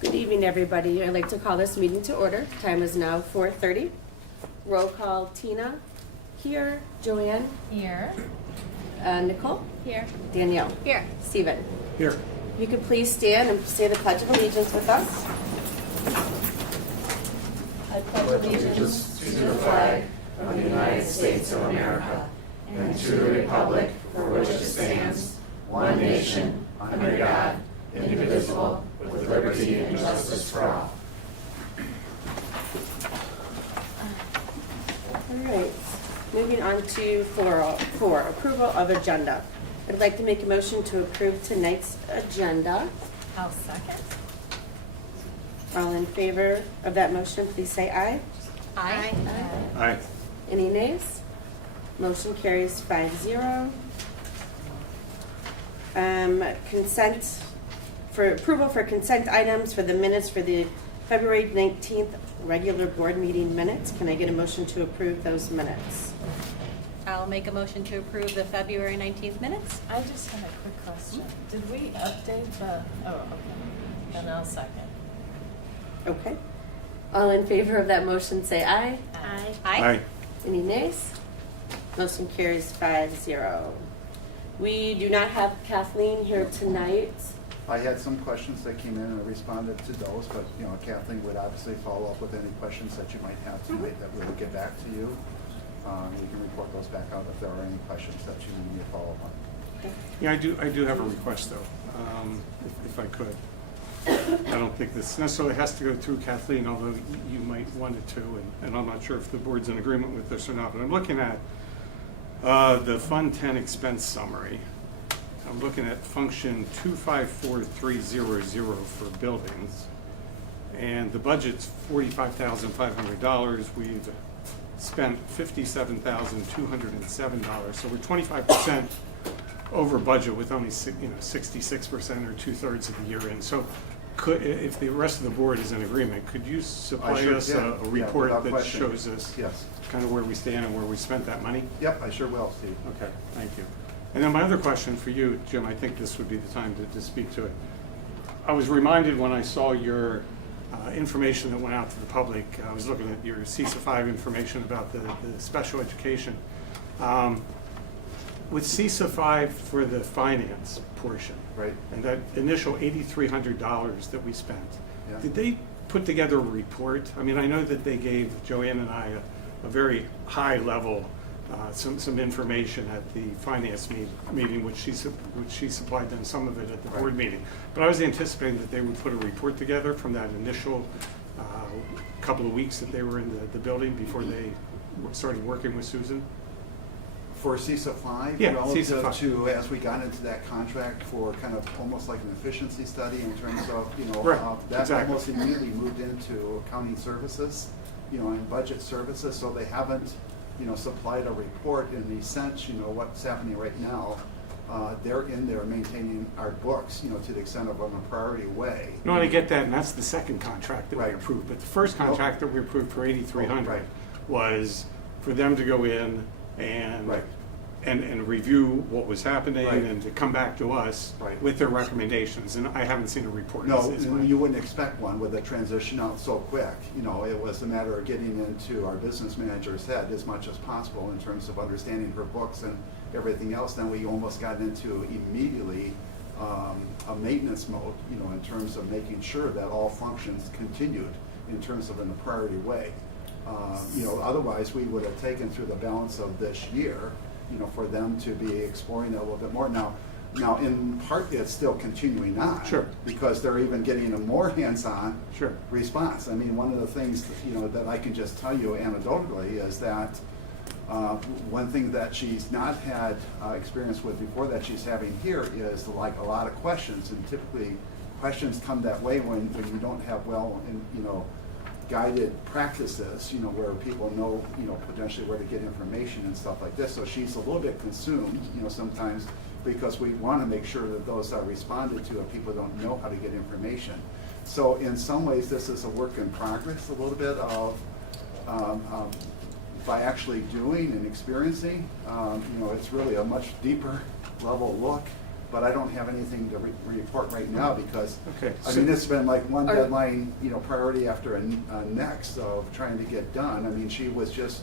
Good evening, everybody. I'd like to call this meeting to order. Time is now 4:30. Roll call: Tina, here. Joanne, Here. Nicole, Here. Danielle, Here. Stephen. Here. If you could please stand and say the Pledge of Allegiance with us. I pledge allegiance to the flag of the United States of America and to the republic for which it stands, one nation, under God, indivisible, with liberty and justice for all. All right. Moving on to 4, approval of agenda. I'd like to make a motion to approve tonight's agenda. I'll second. All in favor of that motion, please say aye. Aye. Aye. Any nays? Motion carries 5-0. Consent, for approval for consent items for the minutes for the February 19th regular board meeting minutes. Can I get a motion to approve those minutes? I'll make a motion to approve the February 19th minutes. I just have a quick question. Did we update the, oh, okay. And I'll second. Okay. All in favor of that motion, say aye. Aye. Aye. Any nays? Motion carries 5-0. We do not have Kathleen here tonight. I had some questions that came in and I responded to those, but you know, Kathleen would obviously follow up with any questions that you might have tonight that we'll get back to you. You can report those back out if there are any questions that you need me to follow up on. Yeah, I do have a request though, if I could. I don't think this necessarily has to go through Kathleen, although you might want it to, and I'm not sure if the board's in agreement with this or not, but I'm looking at the Fund 10 expense summary. I'm looking at function 254300 for buildings, and the budget's $45,500. We've spent $57,207, so we're 25% over budget with only 66% or 2/3 of the year in. So, if the rest of the board is in agreement, could you supply sure us can. a report without that question. shows us Yes. kind of where we stand and where we spent that money? Yep, I sure will, Steve. Okay, thank you. And then my other question for you, Jim, I think this would be the time to speak to it. I was reminded when I saw your information that went out to the public, I was looking at your CISA 5 information about the special education. With CISA 5 for the finance portion, Right. and that initial $8,300 that we spent, Yeah. did they put together a report? I mean, I know that they gave Joanne and I a very high level, some information at the finance meeting, which she supplied them some of it at the board meeting. But I was anticipating that they would put a report together from that initial couple of weeks that they were in the building before they started working with Susan. For CISA 5, Yeah, relative CISA 5. to, as we got into that contract for kind of almost like an efficiency study in terms of, Right, that exactly. almost immediately moved into accounting services, and budget services, so they haven't, supplied a report in the sense, what's happening right now. They're in there maintaining our books, to the extent of in a priority way. No, and I get that, and that's the second contract that we Right. approved. But the first contract that we approved for $8,300 Right. was for them to go in and Right. and review what was happening Right. and to come back to us Right. with their recommendations. And I haven't seen a report. No, Is and my- you wouldn't expect one with a transition out so quick. It was a matter of getting into our business manager's head as much as possible in terms of understanding her books and everything else. Then we almost got into immediately a maintenance mode, in terms of making sure that all functions continued in terms of in a priority way. Otherwise we would have taken through the balance of this year, for them to be exploring it a little bit more. Now in part it's still continuing on. Sure. Because they're even getting a more hands-on Sure. response. I mean, one of the things, that I can just tell you anecdotally is that one thing that she's not had experience with before that she's having here is like a lot of questions, and typically questions come that way when you don't have guided practices, where people know, potentially where to get information and stuff like this. So she's a little bit consumed, sometimes, because we want to make sure that those are responded to if people don't know how to get information. So in some ways, this is a work in progress, a little bit of, by actually doing and experiencing, it's really a much deeper level look but I don't have anything to report right now because, Okay, I so- mean, it's been like one Are- deadline, priority after a next of trying to get done. I mean, she was just.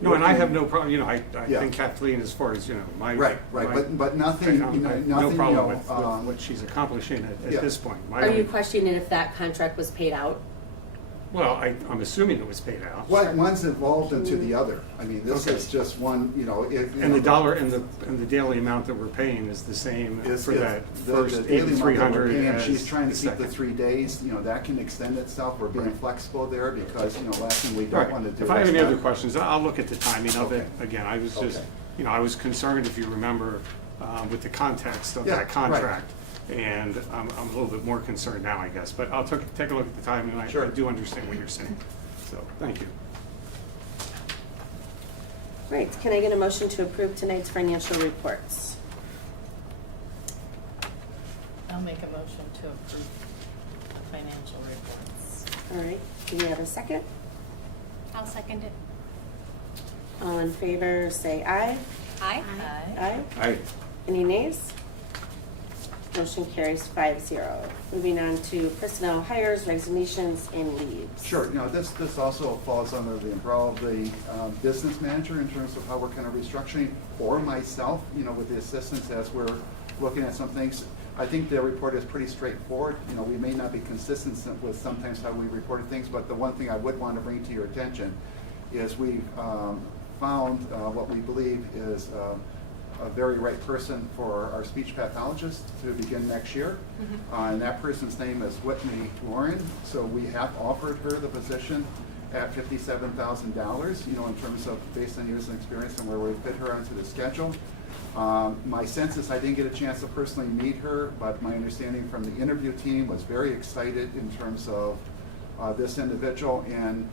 No, and I have working- no problem, I Yeah. think Kathleen, as far as, my. Right, my- but nothing, I have nothing, No problem with yeah. what she's accomplishing at Yeah. this point. My Are you only- questioning if that contract was paid out? Well, I'm assuming it was paid out. One's evolved into the other. I mean, this Okay. is just one, And the dollar and the daily amount that we're paying is the same Is for that the first daily amount that we're 8,300 paying, as she's trying to the keep the second. 3 days, that can extend itself. We're being Right. flexible there because, last thing we All don't right. want to do. If I have is any not- other questions, I'll look at the timing of it. Okay. Again, I was just, Okay. I was concerned, if you remember, with the context of Yeah, that right. contract. And I'm a little bit more concerned now, I guess. But I'll take a look at the timing, and I Sure. do understand what you're saying. So, thank you. Great, can I get a motion to approve tonight's financial reports? I'll make a motion to approve the financial reports. All right, do we have a second? I'll second it. All in favor, say aye. Aye. Aye. I, Any nays? Motion carries 5-0. Moving on to personnel hires, resignations, and leaves. Sure, this also falls under the umbrella of the business manager in terms of how we're kind of restructuring, or myself, with the assistance as we're looking at some things. I think the report is pretty straightforward. We may not be consistent with sometimes how we reported things, but the one thing I would want to bring to your attention is we've found what we believe is a very right person for our speech pathologist to begin next year. And that person's name is Whitney Lauren. So we have offered her the position at $57,000, in terms of based on years and experience and where we fit her onto the schedule. My sense is I didn't get a chance to personally meet her, but my understanding from the interview team was very excited in terms of this individual. And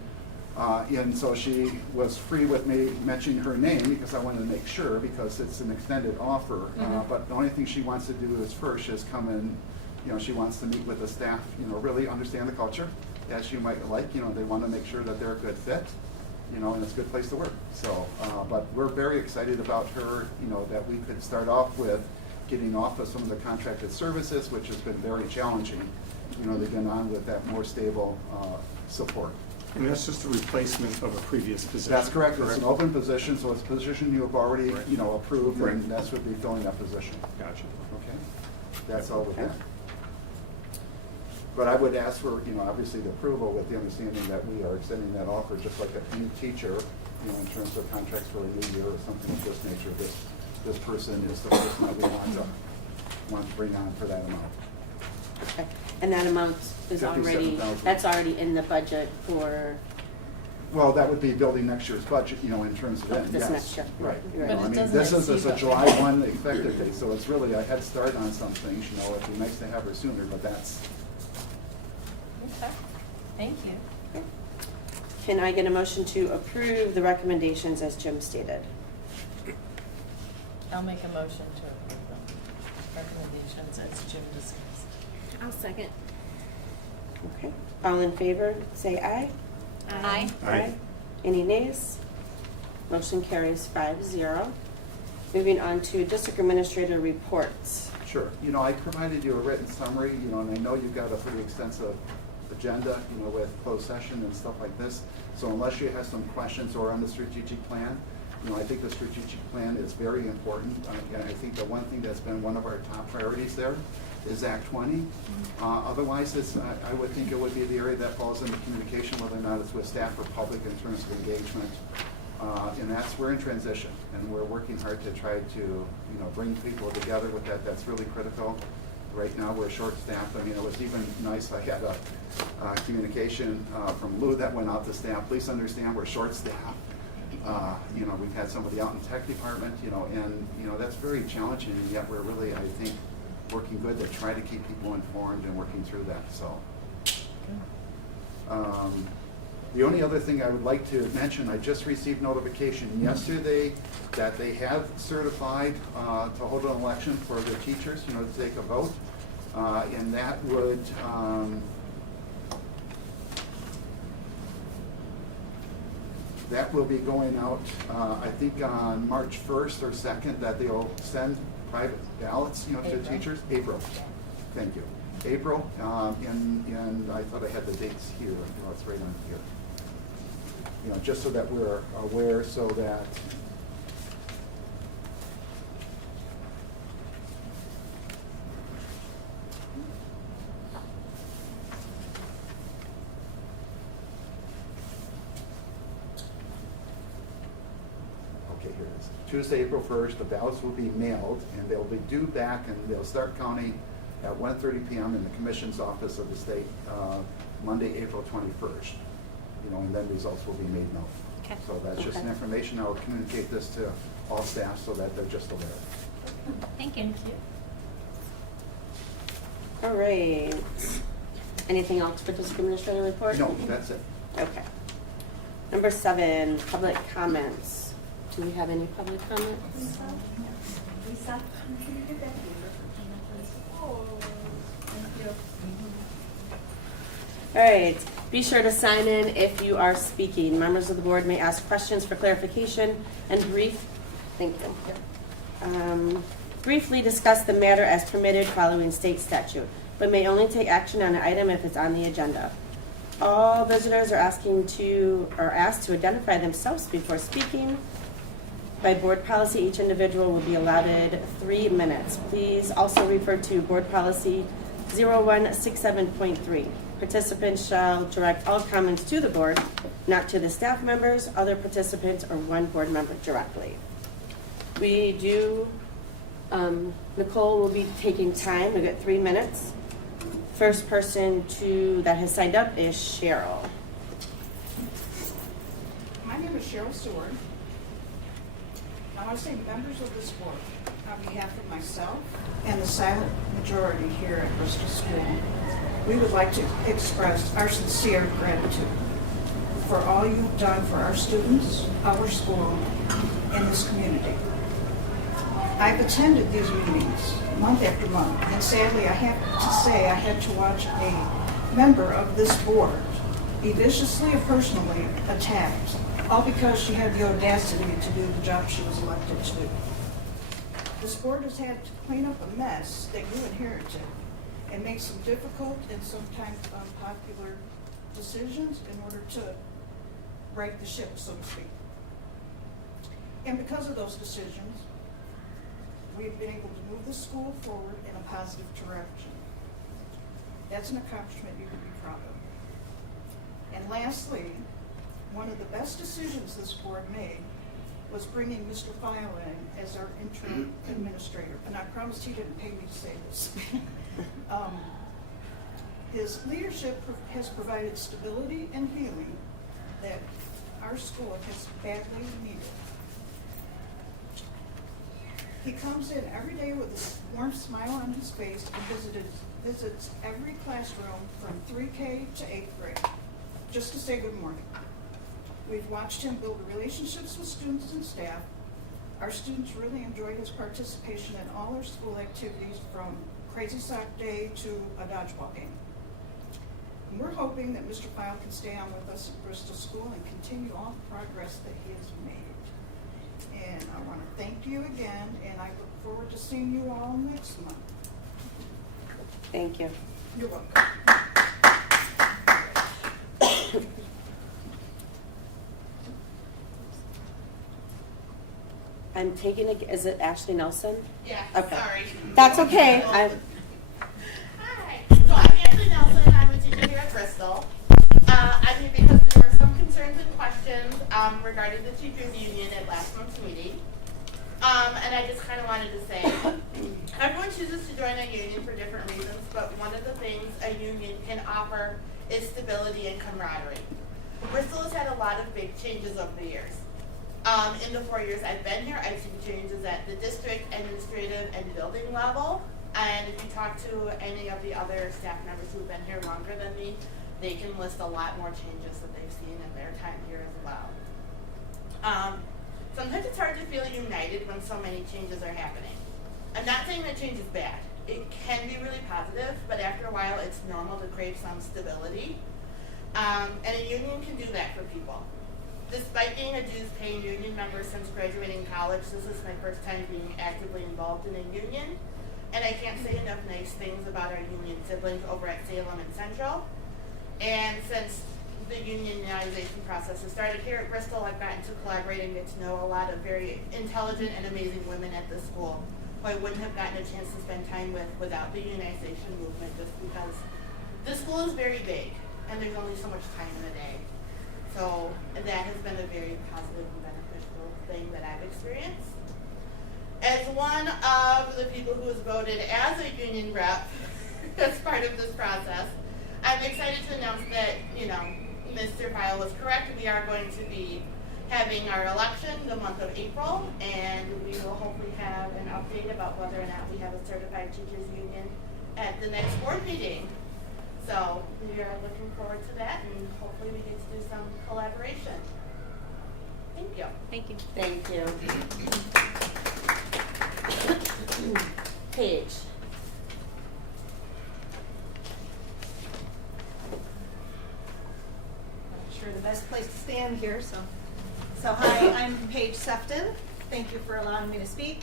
so she was free with me mentioning her name because I wanted to make sure, because it's an extended offer. But the only thing she wants to do is first is come in, she wants to meet with the staff, really understand the culture as you might like. They want to make sure that they're a good fit, and it's a good place to work. So, but we're very excited about her, that we could start off with getting off of some of the contracted services, which has been very challenging, to get on with that more stable support. and that's just a replacement of a previous position. That's correct. It's an open position, so it's a position you have already, Right. approved, Right. and that's would be filling that position. Gotcha. Okay? That's all with Okay. that. But I would ask for, obviously the approval with the understanding that we are extending that offer just like any teacher, in terms of contracts for a new year or something of this nature. This person is the person that we want to bring on for that amount. Okay. And that amount is already, 57,000. that's already in the budget for, Well, that would be building next year's budget, in terms of Oh, it, this yes. next year. Right. Right. But it I mean, doesn't this is exceed a the July 50. 1 effective date, so it's really a head start on some things, it'd be nice to have her sooner, but that's, Okay, thank you. can I get a motion to approve the recommendations as Jim stated? I'll make a motion to approve the recommendations as Jim discussed. I'll second. Okay. All in favor, say aye. Aye. Aye. Any nays? Motion carries 5-0. Moving on to district administrator reports. sure. I provided you a written summary, and I know you've got a pretty extensive agenda, with closed session and stuff like this. So unless you have some questions or on the strategic plan, I think the strategic plan is very important. And I think the one thing that's been one of our top priorities there is Act 20. Otherwise, I would think it would be the area that falls into communication, whether or not it's with staff or public in terms of engagement. And we're in transition, and we're working hard to try to, bring people together with that. That's really critical. Right now, we're short-staffed. I mean, it was even nice, I had a communication from Lou that went out to staff. Please understand, we're short-staffed. We've had somebody out in tech department, and, that's very challenging, and yet we're really, I think, working good to try to keep people informed and working through that, so. The only other thing I would like to mention, I just received notification yesterday that they have certified to hold an election for the teachers, to take a vote. And that would, that will be going out, I think on March 1st or 2nd, that they'll send private ballots, to April. teachers? April. Thank you. April, and I thought I had the dates here. It's right on here. Just so that we're aware, so that okay, here it is. Tuesday, April 1st, the ballots will be mailed, and they'll be due back, and they'll start counting at 1:30 p.m. in the Commission's office of the state, Monday, April 21st. And then results will be made known. Okay. So that's just Okay. an information. I'll communicate this to all staff so that they're just aware. Thank you. All right. Anything else for district administrator report? No, that's it. Okay. Number 7, public comments. Do we have any public comments? Lisa. Oh, thank you. All right. Be sure to sign in if you are speaking. Members of the board may ask questions for clarification and briefly discuss the matter as permitted following state statute, but may only take action on an item if it's on the agenda. All visitors are asked to identify themselves before speaking. By board policy, each individual will be allotted 3 minutes. Please also refer to board policy 0167.3. Participants shall direct all comments to the board, not to the staff members, other participants, or one board member directly. We do, Nicole will be taking time. We've got 3 minutes. First person that has signed up is Cheryl. My name is Cheryl Stewart. I want to say members of this board, on behalf of myself and the silent majority here at Bristol School, we would like to express our sincere gratitude for all you've done for our students, our school, and this community. I've attended these meetings month after month, and sadly I have to say I had to watch a member of this board be viciously or personally attacked, all because she had the audacity to do the job she was elected to do. This board has had to clean up a mess that you inherited and make some difficult and sometimes unpopular decisions in order to right the ship, so to speak. And because of those decisions, we've been able to move the school forward in a positive direction. That's an accomplishment you can be proud of. And lastly, one of the best decisions this board made was bringing Mr. File in as our interim administrator. And I promised he didn't pay me to say this. His leadership has provided stability and healing that our school has badly needed. He comes in every day with a warm smile on his face and visits every classroom from 3K to 8th grade, just to say good morning. We've watched him build relationships with students and staff. Our students really enjoy his participation in all our school activities, from Crazy Sock Day to a dodgeball game. And we're hoping that Mr. File can stay on with us at Bristol School and continue all the progress that he has made. And I want to thank you again, and I look forward to seeing you all next month. Thank you. You're welcome. I'm taking is it Ashley Nelson? Yeah, Okay. sorry. That's okay. Hi, so I'm Ashley Nelson. I'm a teacher here at Bristol. I'm here because there were some concerns and questions regarding the teachers union at last month's meeting. And I just kind of wanted to say, everyone chooses to join a union for different reasons, but one of the things a union can offer is stability and camaraderie. Bristol has had a lot of big changes over the years. In the 4 years I've been here, I've seen changes at the district, administrative, and building level. And if you talk to any of the other staff members who've been here longer than me, they can list a lot more changes that they've seen in their time here as well. Sometimes it's hard to feel united when so many changes are happening. I'm not saying that change is bad. It can be really positive, but after a while it's normal to crave some stability. And a union can do that for people. Despite being a dues-paying union member since graduating college, this is my first time being actively involved in a union. And I can't say enough nice things about our union siblings over at Salem and Central. And since the unionization process has started here at Bristol, I've gotten to collaborate and get to know a lot of very intelligent and amazing women at this school who I wouldn't have gotten a chance to spend time with without the unionization movement, just because the school is very big and there's only so much time in a day. So that has been a very positive and beneficial thing that I've experienced. As one of the people who was voted as a union rep as part of this process, I'm excited to announce that, Mr. File was correct. We are going to be having our election the month of April, and we will hopefully have an update about whether or not we have a certified teachers union at the next board meeting. So we are looking forward to that, and hopefully we get to do some collaboration. Thank you. Thank you. Thank you. Paige. Not sure the best place to stand here, so hi, I'm Paige Sefton. Thank you for allowing me to speak.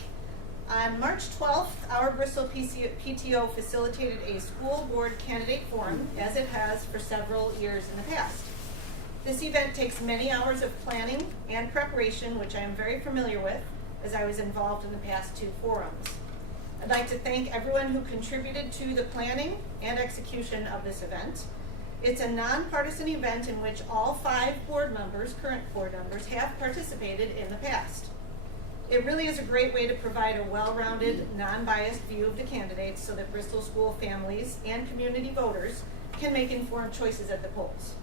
On March 12th, our Bristol PTO facilitated a school board candidate forum, as it has for several years in the past. This event takes many hours of planning and preparation, which I am very familiar with, as I was involved in the past 2 forums. I'd like to thank everyone who contributed to the planning and execution of this event. It's a nonpartisan event in which all 5 current board members, have participated in the past. It really is a great way to provide a well-rounded, non-biased view of the candidates so that Bristol school families and community voters can make informed choices at the polls.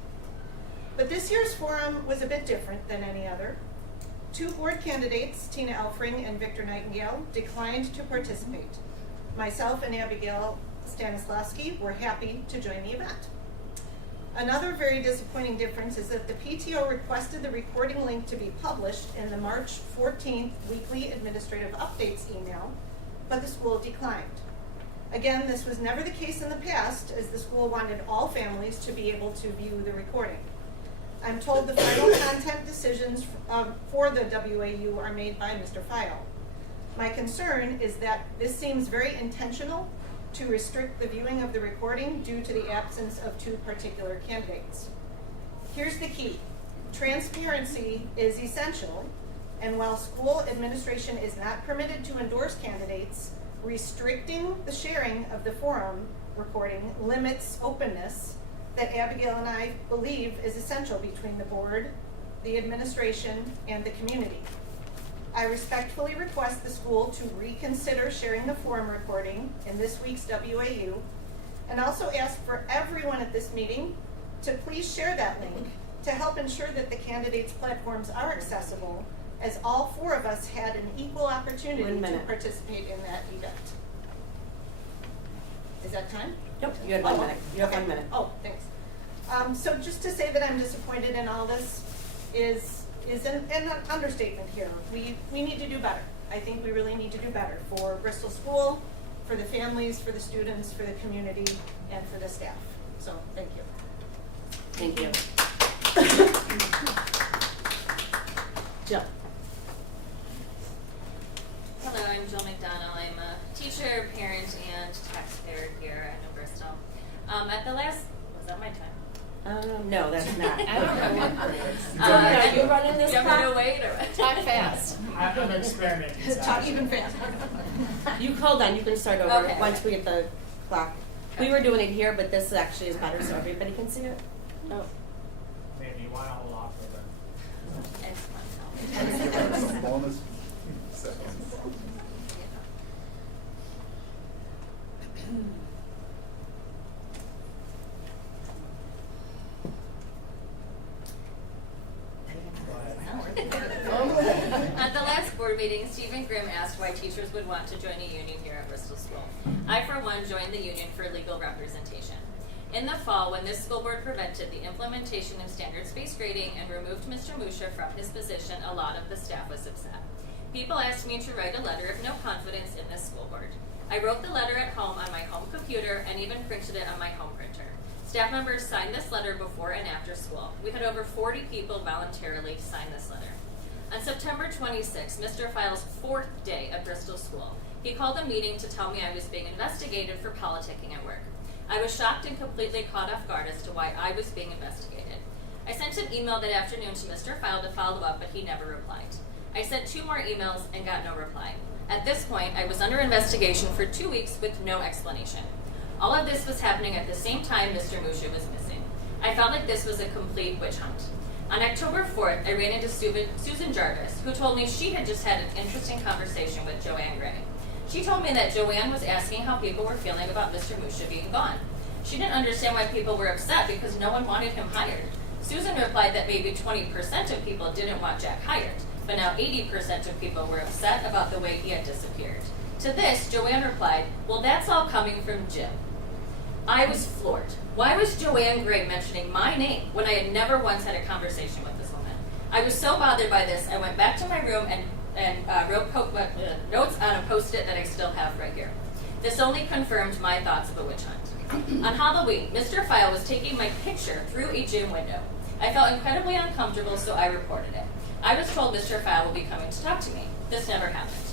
But this year's forum was a bit different than any other. 2 board candidates, Tina Elfring and Victor Nightingale, declined to participate. Myself and Abigail Stanislavski were happy to join the event. Another very disappointing difference is that the PTO requested the recording link to be published in the March 14th weekly administrative updates email, but the school declined. Again, this was never the case in the past, as the school wanted all families to be able to view the recording. I'm told the final content decisions for the WAU are made by Mr. File. My concern is that this seems very intentional to restrict the viewing of the recording due to the absence of 2 particular candidates. Here's the key. Transparency is essential, and while school administration is not permitted to endorse candidates, restricting the sharing of the forum recording limits openness that Abigail and I believe is essential between the board, the administration, and the community. I respectfully request the school to reconsider sharing the forum recording in this week's WAU, and also ask for everyone at this meeting to please share that link to help ensure that the candidates' platforms are accessible, as all 4 of us had an equal opportunity to participate in that event. Is that time? Nope, you had 1 minute. You have 1 minute. Oh, thanks. So just to say that I'm disappointed in all this is an understatement here. We need to do better. I think we really need to do better for Bristol School, for the families, for the students, for the community, and for the staff. So thank you. Thank you. Jill. Hello, I'm Jill McDonnell. I'm a teacher, parent, and taxpayer here at New Bristol. At the last, was that my time? No, that's not. I don't know what it is. Are you running this you want me clock? to wait or Talk fast. I'm experimenting. Talk even faster. You hold on, you can start over Okay. once we get the clock. We were doing it here, but this actually is better so everybody can see it. Oh. Maybe you want to hold off for the... It's fun. Some bonus seconds. At the last board meeting, Stephen Grimm asked why teachers would want to join a union here at Bristol School. I, for one, joined the union for legal representation. In the fall, when this school board prevented the implementation of standards-based grading and removed Mr. Musher from his position, a lot of the staff was upset. People asked me to write a letter of no confidence in this school board. I wrote the letter at home on my home computer and even printed it on my home printer. staff members signed this letter before and after school. We had over 40 people voluntarily sign this letter. On September 26, Mr. File's 4th day at Bristol School, he called a meeting to tell me I was being investigated for politicking at work. I was shocked and completely caught off guard as to why I was being investigated. I sent an email that afternoon to Mr. File to follow up, but he never replied. I sent 2 more emails and got no reply. At this point, I was under investigation for 2 weeks with no explanation. All of this was happening at the same time Mr. Musha was missing. I felt like this was a complete witch hunt. On October 4th, I ran into Susan Jarvis, who told me she had just had an interesting conversation with Joanne Gray. She told me that Joanne was asking how people were feeling about Mr. Musha being gone. She didn't understand why people were upset because no one wanted him hired. Susan replied that maybe 20% of people didn't want Jack hired, but now 80% of people were upset about the way he had disappeared. To this, Joanne replied, "Well, that's all coming from Jim." I was floored. Why was Joanne Gray mentioning my name when I had never once had a conversation with this woman? I was so bothered by this, I went back to my room and wrote notes on a Post-it that I still have right here. This only confirmed my thoughts of a witch hunt. On Halloween, Mr. File was taking my picture through a gym window. I felt incredibly uncomfortable, so I reported it. I was told Mr. File will be coming to talk to me. This never happened.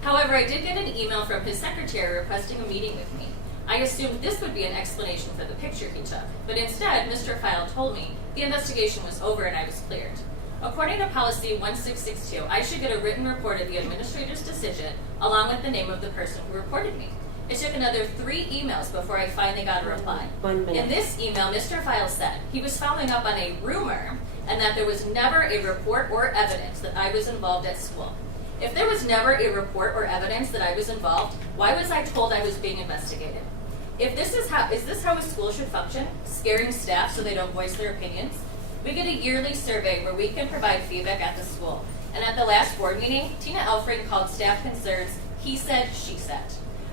However, I did get an email from his secretary requesting a meeting with me. I assumed this would be an explanation for the picture he took, but instead, Mr. File told me the investigation was over and I was cleared. According to Policy 1662, I should get a written report of the administrator's decision along with the name of the person who reported me. It took another 3 emails before I finally got a reply. 1 minute. In this email, Mr. File said he was following up on a rumor and that there was never a report or evidence that I was involved at school. If there was never a report or evidence that I was involved, why was I told I was being investigated? Is this how a school should function? Scaring staff so they don't voice their opinions? We get a yearly survey where we can provide feedback at the school. And at the last board meeting, Tina Elfring called staff concerns, he said, she said.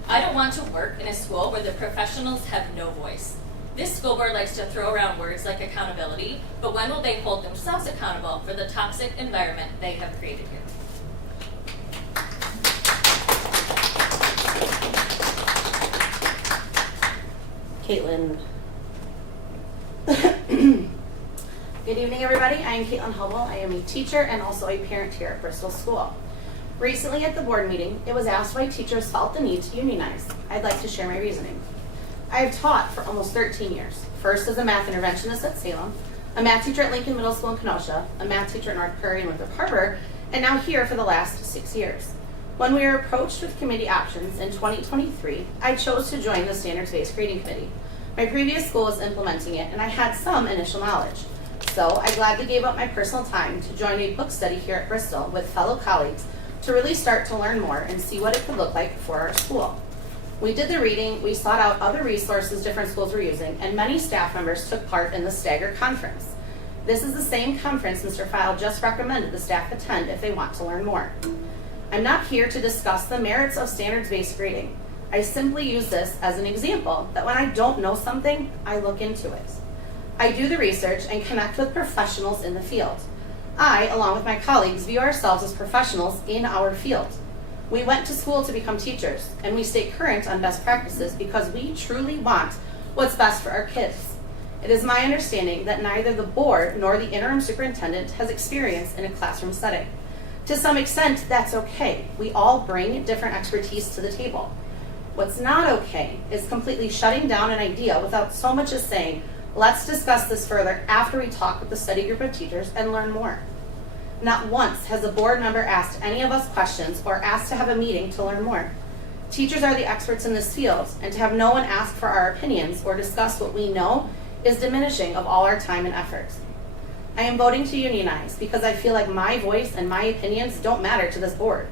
I don't want to work in a school where the professionals have no voice. This school board likes to throw around words like accountability, but when will they hold themselves accountable for the toxic environment they have created here? Caitlin. Good evening, everybody. I am Caitlin Hubble. I am a teacher and also a parent here at Bristol School. Recently at the board meeting, it was asked why teachers felt the need to unionize. I'd like to share my reasoning. I have taught for almost 13 years, first as a math interventionist at Salem, a math teacher at Lincoln Middle School in Kenosha, a math teacher at North Prairie and Winthrop Harbor, and now here for the last 6 years. When we were approached with committee options in 2023, I chose to join the Standards-Based Grading Committee. My previous school was implementing it, and I had some initial knowledge. So I gladly gave up my personal time to join a book study here at Bristol with fellow colleagues to really start to learn more and see what it could look like for our school. We did the reading, we sought out other resources different schools were using, and many staff members took part in the Stagger Conference. This is the same conference Mr. File just recommended the staff attend if they want to learn more. I'm not here to discuss the merits of standards-based grading. I simply use this as an example that when I don't know something, I look into it. I do the research and connect with professionals in the field. I, along with my colleagues, view ourselves as professionals in our field. We went to school to become teachers, and we stay current on best practices because we truly want what's best for our kids. It is my understanding that neither the board nor the interim superintendent has experience in a classroom setting. To some extent, that's okay. We all bring different expertise to the table. What's not okay is completely shutting down an idea without so much as saying, let's discuss this further after we talk with the study group of teachers and learn more. Not once has a board member asked any of us questions or asked to have a meeting to learn more. Teachers are the experts in this field, and to have no one ask for our opinions or discuss what we know is diminishing of all our time and effort. I am voting to unionize because I feel like my voice and my opinions don't matter to this board.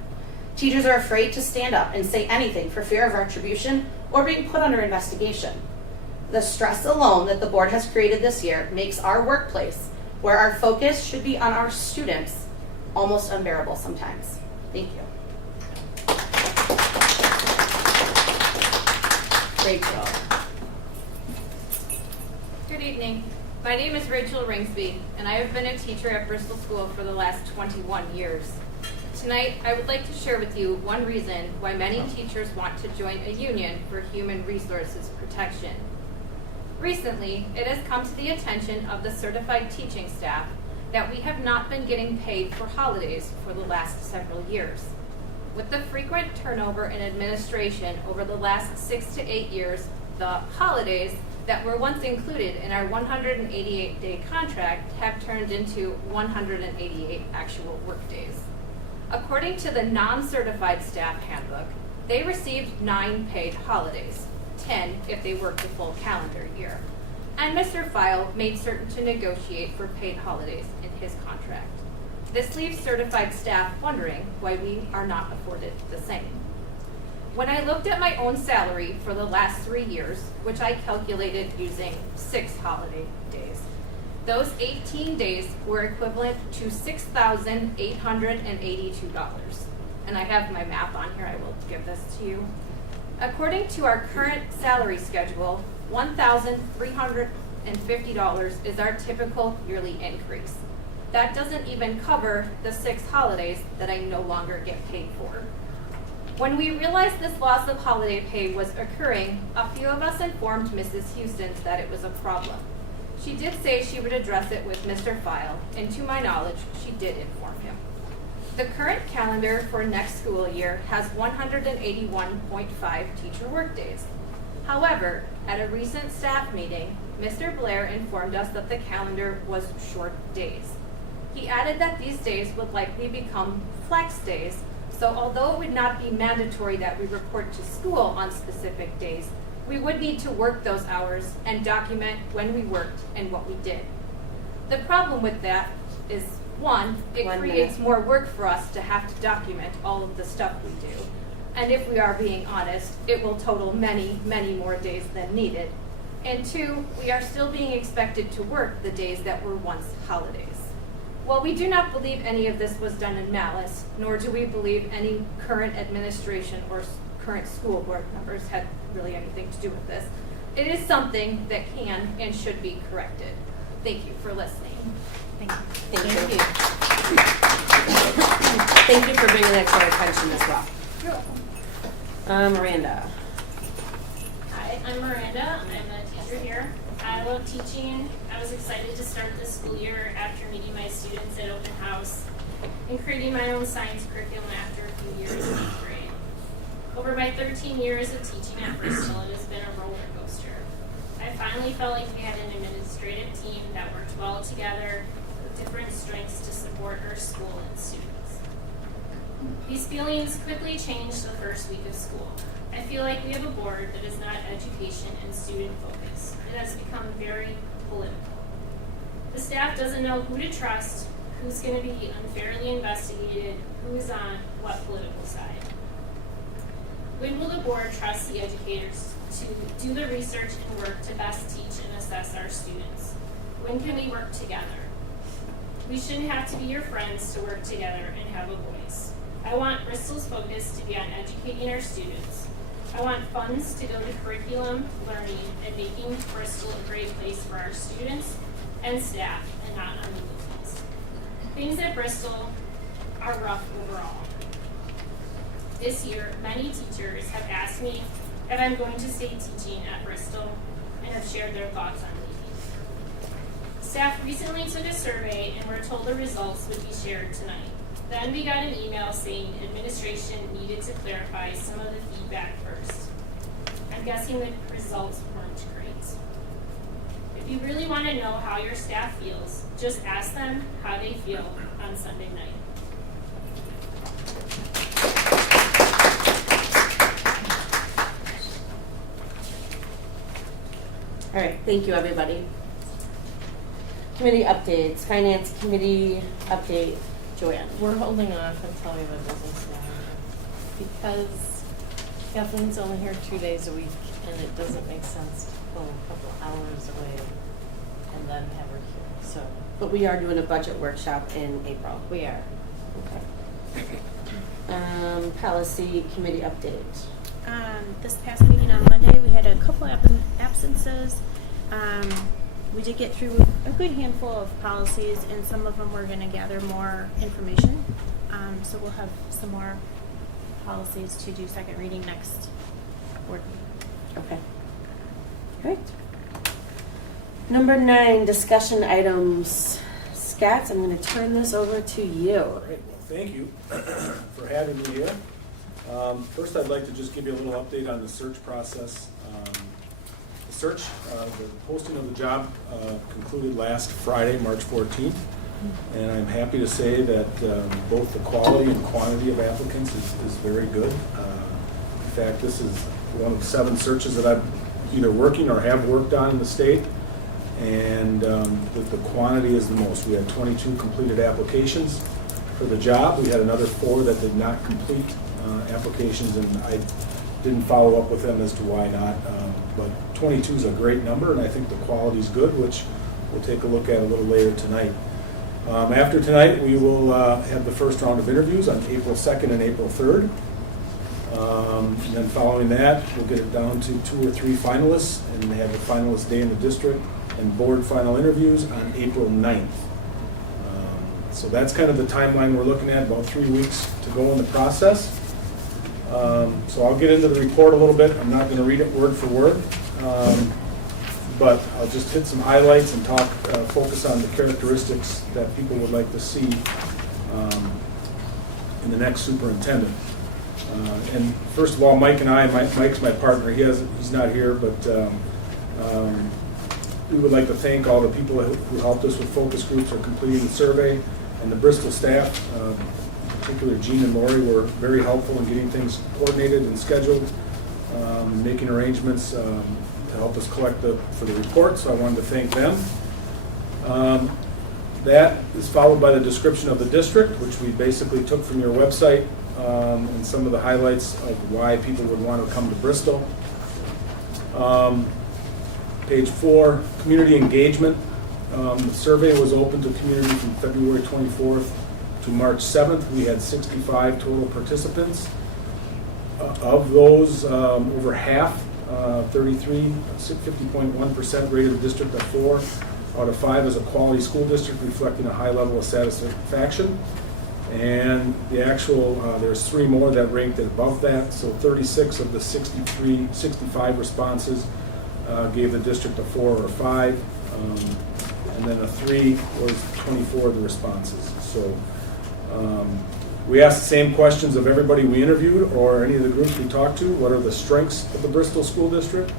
Teachers are afraid to stand up and say anything for fear of retribution or being put under investigation. The stress alone that the board has created this year makes our workplace, where our focus should be on our students, almost unbearable sometimes. Thank you. Rachel. Good evening. My name is Rachel Ringsby, and I have been a teacher at Bristol School for the last 21 years. Tonight, I would like to share with you one reason why many teachers want to join a union for human resources protection. Recently, it has come to the attention of the certified teaching staff that we have not been getting paid for holidays for the last several years. With the frequent turnover in administration over the last 6 to 8 years, the holidays that were once included in our 188-day contract have turned into 188 actual workdays. According to the non-certified staff handbook, they received 9 paid holidays, 10 if they worked a full calendar year. And Mr. File made certain to negotiate for paid holidays in his contract. This leaves certified staff wondering why we are not afforded the same. When I looked at my own salary for the last 3 years, which I calculated using 6 holiday days, those 18 days were equivalent to $6,882. And I have my map on here, I will give this to you. According to our current salary schedule, $1,350 is our typical yearly increase. That doesn't even cover the 6 holidays that I no longer get paid for. When we realized this loss of holiday pay was occurring, a few of us informed Mrs. Houston that it was a problem. She did say she would address it with Mr. File, and to my knowledge, she did inform him. The current calendar for next school year has 181.5 teacher workdays. However, at a recent staff meeting, Mr. Blair informed us that the calendar was short days. He added that these days would likely become flex days, so although it would not be mandatory that we report to school on specific days, we would need to work those hours and document when we worked and what we did. The problem with that is, one, it creates more work for us to have to document all of the stuff we do. And if we are being honest, it will total many, many more days than needed. And 2, we are still being expected to work the days that were once holidays. While we do not believe any of this was done in malice, nor do we believe any current administration or current school board members had really anything to do with this, it is something that can and should be corrected. Thank you for listening. Thank you. Thank you for bringing that to our attention as well. You're welcome. Miranda. Hi, I'm Miranda. I'm a teacher here. I love teaching. I was excited to start this school year after meeting my students at open house and creating my own science curriculum after a few years in 8th grade. Over my 13 years of teaching at Bristol, it has been a roller coaster. I finally felt like we had an administrative team that worked well together with different strengths to support our school and students. These feelings quickly changed the first week of school. I feel like we have a board that is not education and student focused. It has become very political. The staff doesn't know who to trust, who's going to be unfairly investigated, who is on what political side. When will the board trust the educators to do the research and work to best teach and assess our students? When can we work together? We shouldn't have to be your friends to work together and have a voice. I want Bristol's focus to be on educating our students. I want funds to go to curriculum, learning, and making Bristol a great place for our students and staff, and not on the weekends. Things at Bristol are rough overall. This year, many teachers have asked me if I'm going to stay teaching at Bristol and have shared their thoughts on leaving. Staff recently took a survey and were told the results would be shared tonight. Then we got an email saying administration needed to clarify some of the feedback first. I'm guessing the results weren't great. If you really want to know how your staff feels, just ask them how they feel on Sunday night. All right, thank you, everybody. Committee updates, Finance Committee update, Joanne. We're holding off until we have a business manager because Kathleen's only here 2 days a week and it doesn't make sense to pull a couple hours away and then have her here. So But we are doing a budget workshop in April. we are. Okay. Policy Committee update. This past meeting on Monday, we had a couple absences. We did get through a good handful of policies, and some of them we're going to gather more information. So we'll have some more policies to do second reading next board meeting. Okay. Great. Number 9, discussion items. Scott, I'm going to turn this over to you. All right, well, thank you for having me here. First, I'd like to just give you a little update on the search process. The posting of the job concluded last Friday, March 14th, and I'm happy to say that both the quality and quantity of applicants is very good. In fact, this is one of 7 searches that I'm either working or have worked on in the state, and the quantity is the most. We had 22 completed applications for the job. We had another 4 that did not complete applications, and I didn't follow up with them as to why not. But 22 is a great number, and I think the quality is good, which we'll take a look at a little later tonight. After tonight, we will have the first round of interviews on April 2nd and April 3rd. And then following that, we'll get it down to 2 or 3 finalists, and have the finalist day in the district and board final interviews on April 9th. So that's kind of the timeline we're looking at, about 3 weeks to go in the process. So I'll get into the report a little bit. I'm not going to read it word for word, but I'll just hit some highlights and focus on the characteristics that people would like to see in the next superintendent. And first of all, Mike's my partner. He's not here, but we would like to thank all the people who helped us with focus groups or completing the survey, and the Bristol staff, in particular Jean and Lori, were very helpful in getting things coordinated and scheduled, making arrangements to help us collect for the report, so I wanted to thank them. That is followed by the description of the district, which we basically took from your website, and some of the highlights of why people would want to come to Bristol. Page 4, community engagement. The survey was open to community from February 24th to March 7th. We had 65 total participants. Of those, over half, 50.1% rated the district a 4 out of 5 as a quality school district, reflecting a high level of satisfaction. And the actual, there's 3 more that ranked it above that, so 36 of the 65 responses gave the district a 4 or a 5, and then a 3 was 24 of the responses. So we asked the same questions of everybody we interviewed or any of the groups we talked to. What are the strengths of the Bristol School District?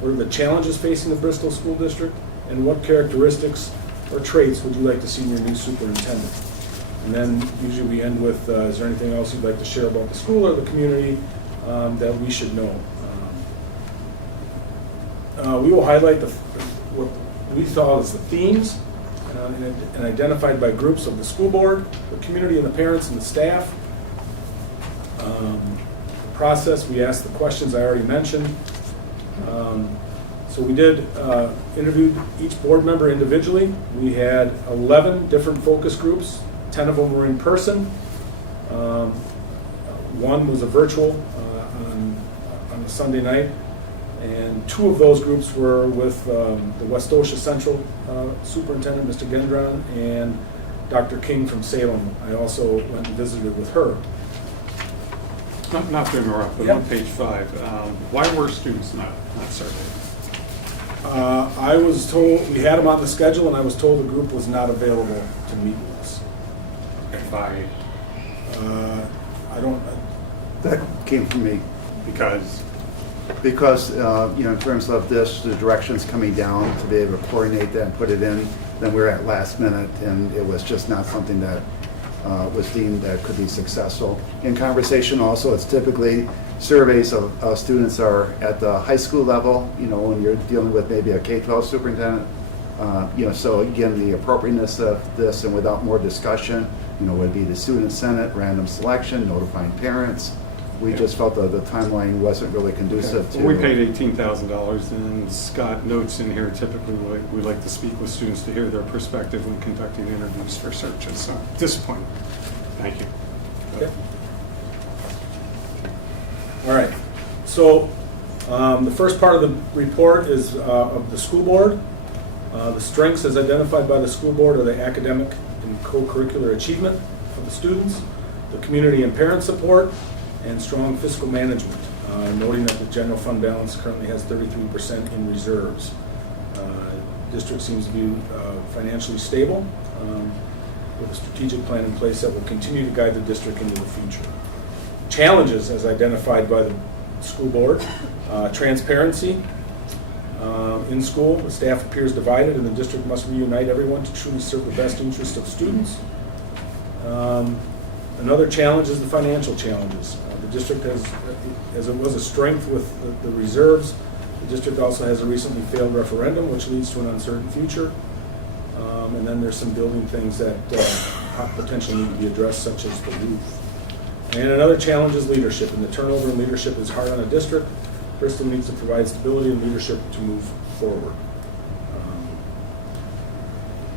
What are the challenges facing the Bristol School District? And what characteristics or traits would you like to see in your new superintendent? And then usually we end with, is there anything else you'd like to share about the school or the community that we should know? We will highlight what we thought as the themes and identified by groups of the school board, the community and the parents and the staff. The process, we asked the questions I already mentioned. So we did interview each board member individually. We had 11 different focus groups. 10 of them were in person. 1 was a virtual on a Sunday night. And 2 of those groups were with the Westosha Central Superintendent, Mr. Gendron, and Dr. King from Salem. I also went and visited with her. Not to interrupt, but on page 5, why were students not surveyed? I was told, we had them on the schedule, and I was told the group was not available to meet with us. By? I don't... That came from me. Because in terms of this, the directions coming down to be able to coordinate that and put it in, then we're at last minute, and it was just not something that was deemed that could be successful. In conversation also, it's typically surveys of students are at the high school level, when you're dealing with maybe a K-12 superintendent. So again, the appropriateness of this, and without more discussion, would be the student senate, random selection, notifying parents. We just felt that the timeline wasn't really conducive to... Well, we paid $18,000, and Scott notes in here, typically we like to speak with students to hear their perspective when conducting interviews for searches. So, disappointing. Thank you. Okay. All right. So the first part of the report is of the school board. The strengths as identified by the school board are the academic and co-curricular achievement of the students, the community and parent support, and strong fiscal management, noting that the general fund balance currently has 33% in reserves. district seems to be financially stable, with a strategic plan in place that will continue to guide the district into the future. Challenges, as identified by the school board: transparency. In school, the staff appears divided, and the district must reunite everyone to truly serve the best interest of students. Another challenge is the financial challenges. The district has, as it was a strength with the reserves, the district also has a recently failed referendum, which leads to an uncertain future. And then there's some building things that potentially need to be addressed, such as the roof. And another challenge is leadership, and the turnover in leadership is hard on a district. Bristol needs to provide stability and leadership to move forward.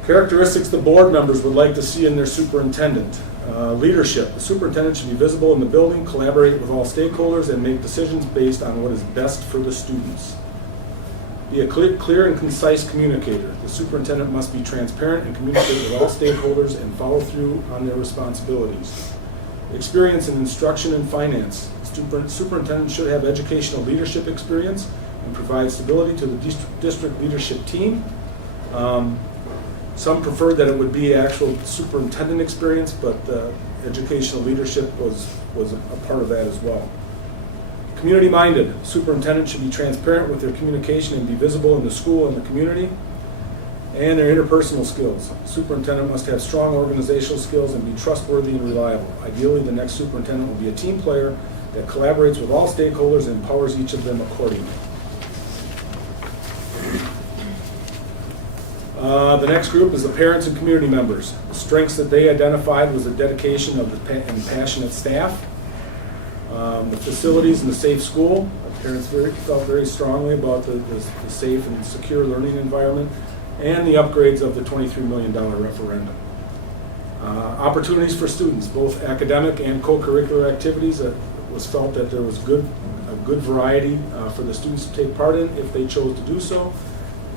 Characteristics the board members would like to see in their superintendent. Leadership. The superintendent should be visible in the building, collaborate with all stakeholders, and make decisions based on what is best for the students. Be a clear and concise communicator. The superintendent must be transparent and communicate with all stakeholders and follow through on their responsibilities. Experience in instruction and finance. Superintendent should have educational leadership experience and provide stability to the district leadership team. Some preferred that it would be actual superintendent experience, but educational leadership was a part of that as well. Community-minded. Superintendent should be transparent with their communication and be visible in the school and the community. And their interpersonal skills. Superintendent must have strong organizational skills and be trustworthy and reliable. Ideally, the next superintendent will be a team player that collaborates with all stakeholders and empowers each of them accordingly. The next group is the parents and community members. The strengths that they identified was the dedication of and passionate staff, the facilities and the safe school. Parents felt very strongly about the safe and secure learning environment, and the upgrades of the $23 million referendum. Opportunities for students, both academic and co-curricular activities. It was felt that there was a good variety for the students to take part in if they chose to do so.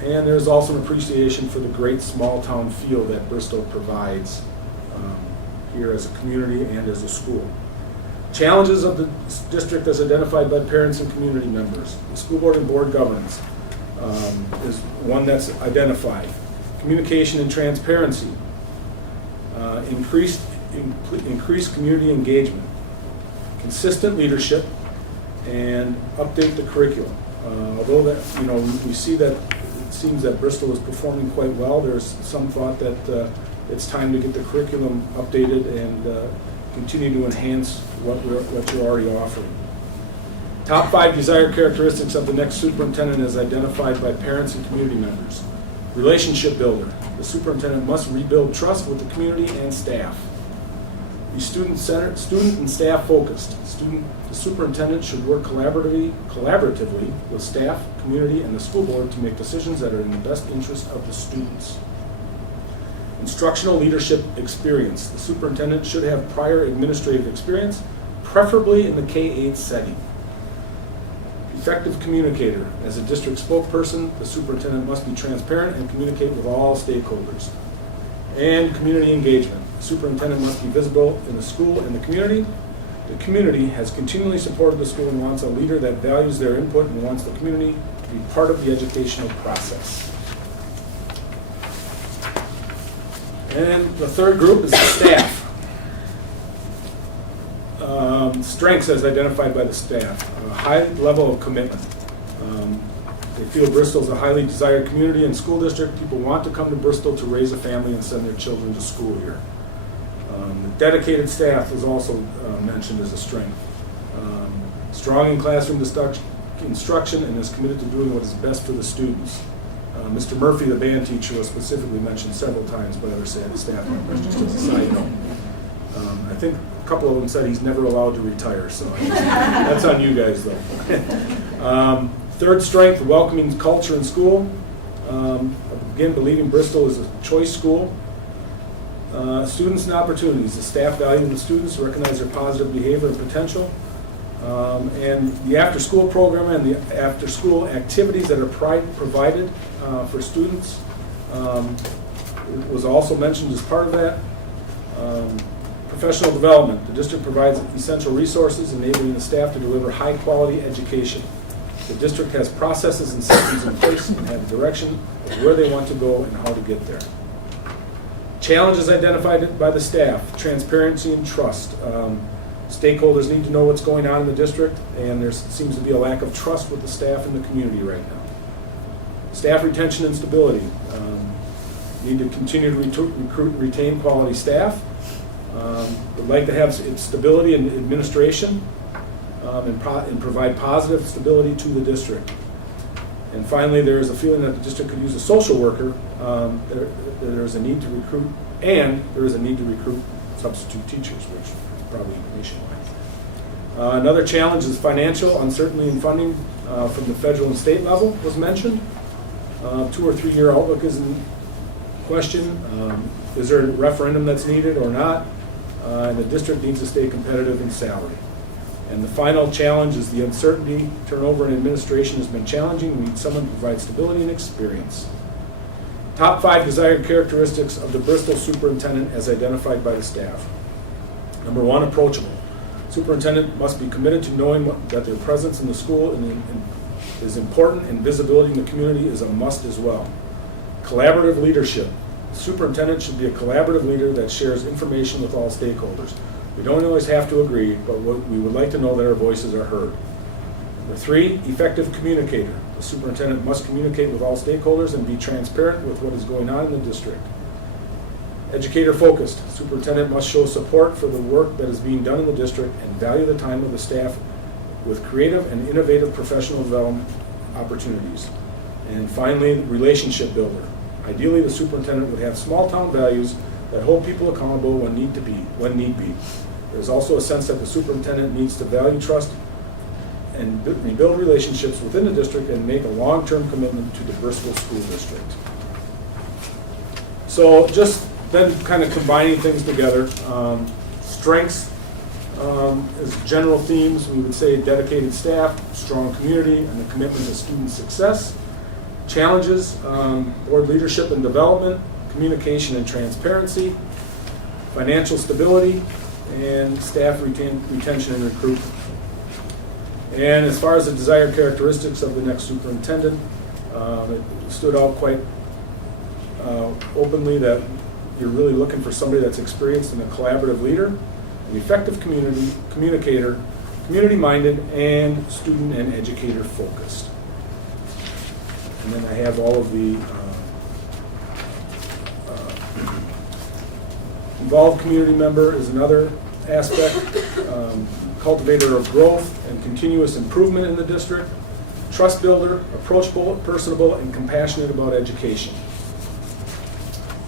And there's also an appreciation for the great small town feel that Bristol provides here as a community and as a school. Challenges of the district as identified by parents and community members. The school board and board governance is one that's identified. Communication and transparency. Increased community engagement. Consistent leadership, and update the curriculum. Although that, we see that it seems that Bristol is performing quite well, there's some thought that it's time to get the curriculum updated and continue to enhance what you're already offering. Top 5 desired characteristics of the next superintendent as identified by parents and community members. Relationship builder. The superintendent must rebuild trust with the community and staff. Be student-centered, student and staff focused. The superintendent should work collaboratively with staff, community, and the school board to make decisions that are in the best interest of the students. Instructional leadership experience. The superintendent should have prior administrative experience, preferably in the K-8 setting. Effective communicator. As a district spokesperson, the superintendent must be transparent and communicate with all stakeholders. And community engagement. The superintendent must be visible in the school and the community. The community has continually supported the school and wants a leader that values their input and wants the community to be part of the educational process. And the third group is the staff. Strengths as identified by the staff. A high level of commitment. They feel Bristol is a highly desired community and school district. People want to come to Bristol to raise a family and send their children to school here. The dedicated staff is also mentioned as a strength. Strong in classroom instruction and is committed to doing what is best for the students. Mr. Murphy, the band teacher, was specifically mentioned several times by other staff members, just as a side note. I think a couple of them said he's never allowed to retire, so that's on you guys, though. Third strength, welcoming culture in school. Again, believing Bristol is a choice school. Students and opportunities. The staff value the students, recognize their positive behavior and potential. And the after-school program and the after-school activities that are provided for students was also mentioned as part of that. Professional development. The district provides essential resources enabling the staff to deliver high-quality education. The district has processes and systems in place and have a direction of where they want to go and how to get there. Challenges identified by the staff: transparency and trust. Stakeholders need to know what's going on in the district, and there seems to be a lack of trust with the staff and the community right now. Staff retention and stability. Need to continue to recruit and retain quality staff. Would like to have stability in administration and provide positive stability to the district. And finally, there is a feeling that the district could use a social worker. There is a need to recruit, and there is a need to recruit substitute teachers, which is probably nationwide. Another challenge is financial uncertainty in funding from the federal and state level was mentioned. 2 or 3 year outlook is in question. Is there a referendum that's needed or not? And the district needs to stay competitive in salary. And the final challenge is the uncertainty. Turnover in administration has been challenging. We need someone to provide stability and experience. Top 5 desired characteristics of the Bristol superintendent as identified by the staff. Number 1, approachable. Superintendent must be committed to knowing that their presence in the school is important, and visibility in the community is a must as well. Collaborative leadership. The superintendent should be a collaborative leader that shares information with all stakeholders. We don't always have to agree, but we would like to know that our voices are heard. Number 3, effective communicator. The superintendent must communicate with all stakeholders and be transparent with what is going on in the district. Educator focused. Superintendent must show support for the work that is being done in the district and value the time of the staff with creative and innovative professional development opportunities. And finally, relationship builder. Ideally, the superintendent would have small town values that hold people accountable when need be. There's also a sense that the superintendent needs to value trust and rebuild relationships within the district and make a long-term commitment to the Bristol School District. So just then kind of combining things together. Strengths as general themes, we would say dedicated staff, strong community, and a commitment to student success. Challenges, board leadership and development, communication and transparency, financial stability, and staff retention and recruitment. And as far as the desired characteristics of the next superintendent, it stood out quite openly that you're really looking for somebody that's experienced and a collaborative leader, an effective communicator, community-minded, and student and educator focused. And then I have all of the involved community member is another aspect, cultivator of growth and continuous improvement in the district, trust builder, approachable, personable, and compassionate about education.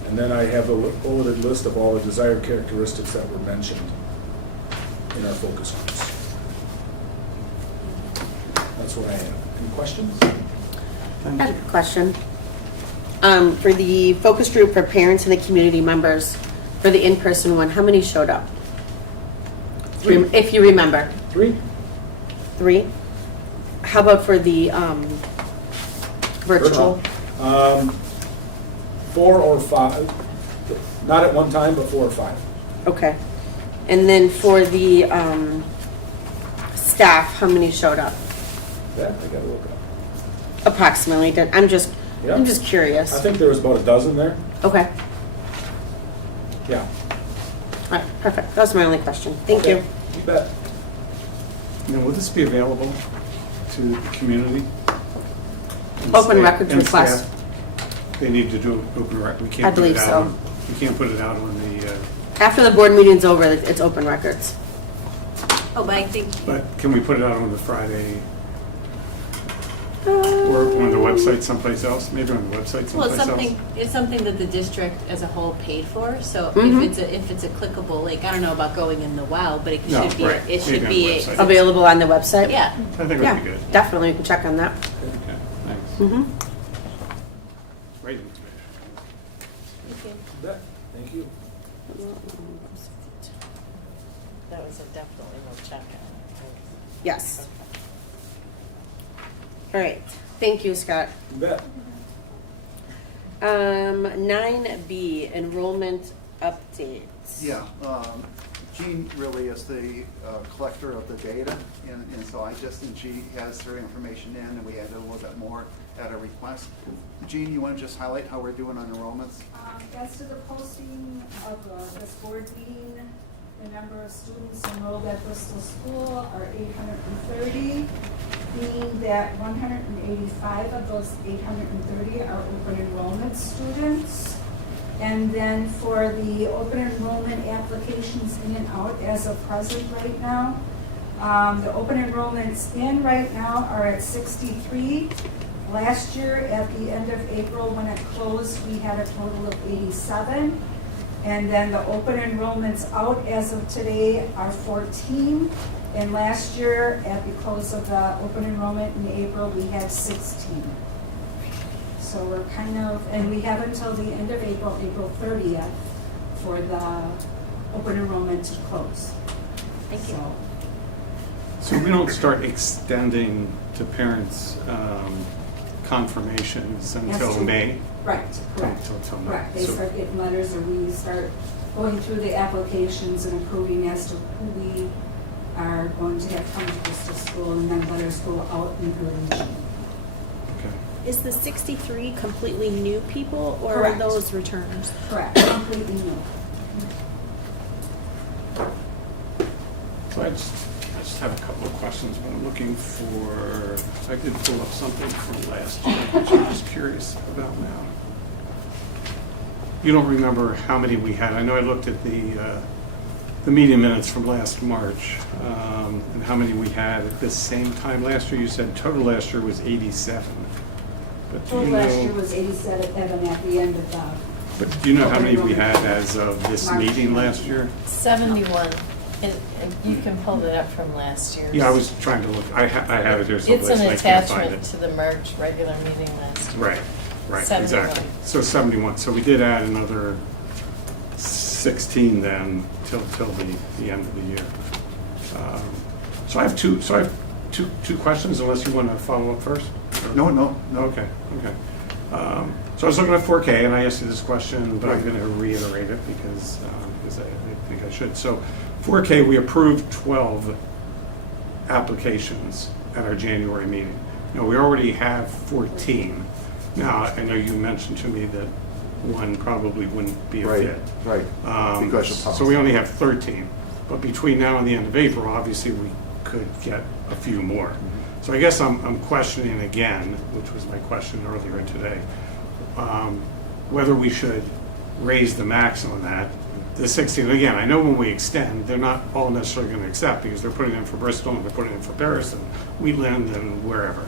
And then I have a bulleted list of all the desired characteristics that were mentioned in our focus groups. That's what I have. Any questions? I have a question. For the focus group for parents and the community members, for the in-person one, how many showed up? 3. If you remember. 3. 3? How about for the virtual? 4 or 5. Not at one time, but 4 or 5. Okay. And then for the staff, how many showed up? That I gotta look up. Approximately. I'm just curious. I think there was about a dozen there. Okay. Yeah. All right, perfect. That was my only question. Thank Okay. you. You bet. Now, will this be available to the community? And Open staff- records and request. staff? They need to do open record. We I can't put it believe out so. on- We can't put it out on the, After the board meeting's over, it's open records. Oh, but I think, but can we put it out on the Friday? Or on the website someplace else? Maybe on the website well, someplace else? it's something that the district as a whole paid for, so Mhm. if it's a clickable link, I don't know about going in the WOW, but it No, should be, right. it should Maybe on be. the website. Available on the website? Yeah. I think Yeah, that'd be good. definitely. We can check on that. Okay, thanks. Mm-hmm. Great information. You bet. Thank you. That was definitely no check on. Yes. All right. Thank you, Scott. You bet. 9B, enrollment updates. Yeah, Jean really is the collector of the data, and so and she has her information in, and we added a little bit more at a request. Jean, you want to just highlight how we're doing on enrollments? As to the posting of this board meeting, the number of students enrolled at Bristol School are 830, being that 185 of those 830 are open enrollment students. And then for the open enrollment applications in and out as of present right now, the open enrollments in right now are at 63. Last year, at the end of April, when it closed, we had a total of 87. And then the open enrollments out as of today are 14. And last year, at the close of the open enrollment in April, we had 16. So we're and we have until the end of April, April 30th, for the open enrollment to close. Thank you. So we don't start extending to parents confirmations until May? Right, correct. Until May. Correct. They start getting letters, or we start going through the applications and approving as to who we are going to have come to Bristol School, and then letters go out in early June. Okay. Is the 63 completely new people, or Correct. are those returns? Correct, completely new. So I just have a couple of questions, but I'm looking for, I did pull up something from last year, which I'm just curious about now. You don't remember how many we had. I know I looked at the meeting minutes from last March, and how many we had at this same time last year. You said total last year was 87. But do Total you last know, year was 87 at the end of the. but do you know how many we had as of this meeting last year? 71, and you can pull it up from last year's. Yeah, I was trying to look. I have it here someplace. It's an and I can't find attachment it. to the March regular meeting last year. Right, 71. exactly. So 71. So we did add another 16 then till the end of the year. So I have two questions, unless you want to follow up first. No. Okay. So I was looking at 4K, and I asked you this question, but I'm going to reiterate it because I think I should. So 4K, we approved 12 applications at our January meeting. Now, we already have 14. Now, I know you mentioned to me that one probably wouldn't be a fit. Right, because of policy. So we only have 13. But between now and the end of April, obviously, we could get a few more. So I guess I'm questioning again, which was my question earlier today, whether we should raise the max on that. The 16, again, I know when we extend, they're not all necessarily going to accept because they're putting in for Bristol and they're putting in for Paris and Wheatland and wherever.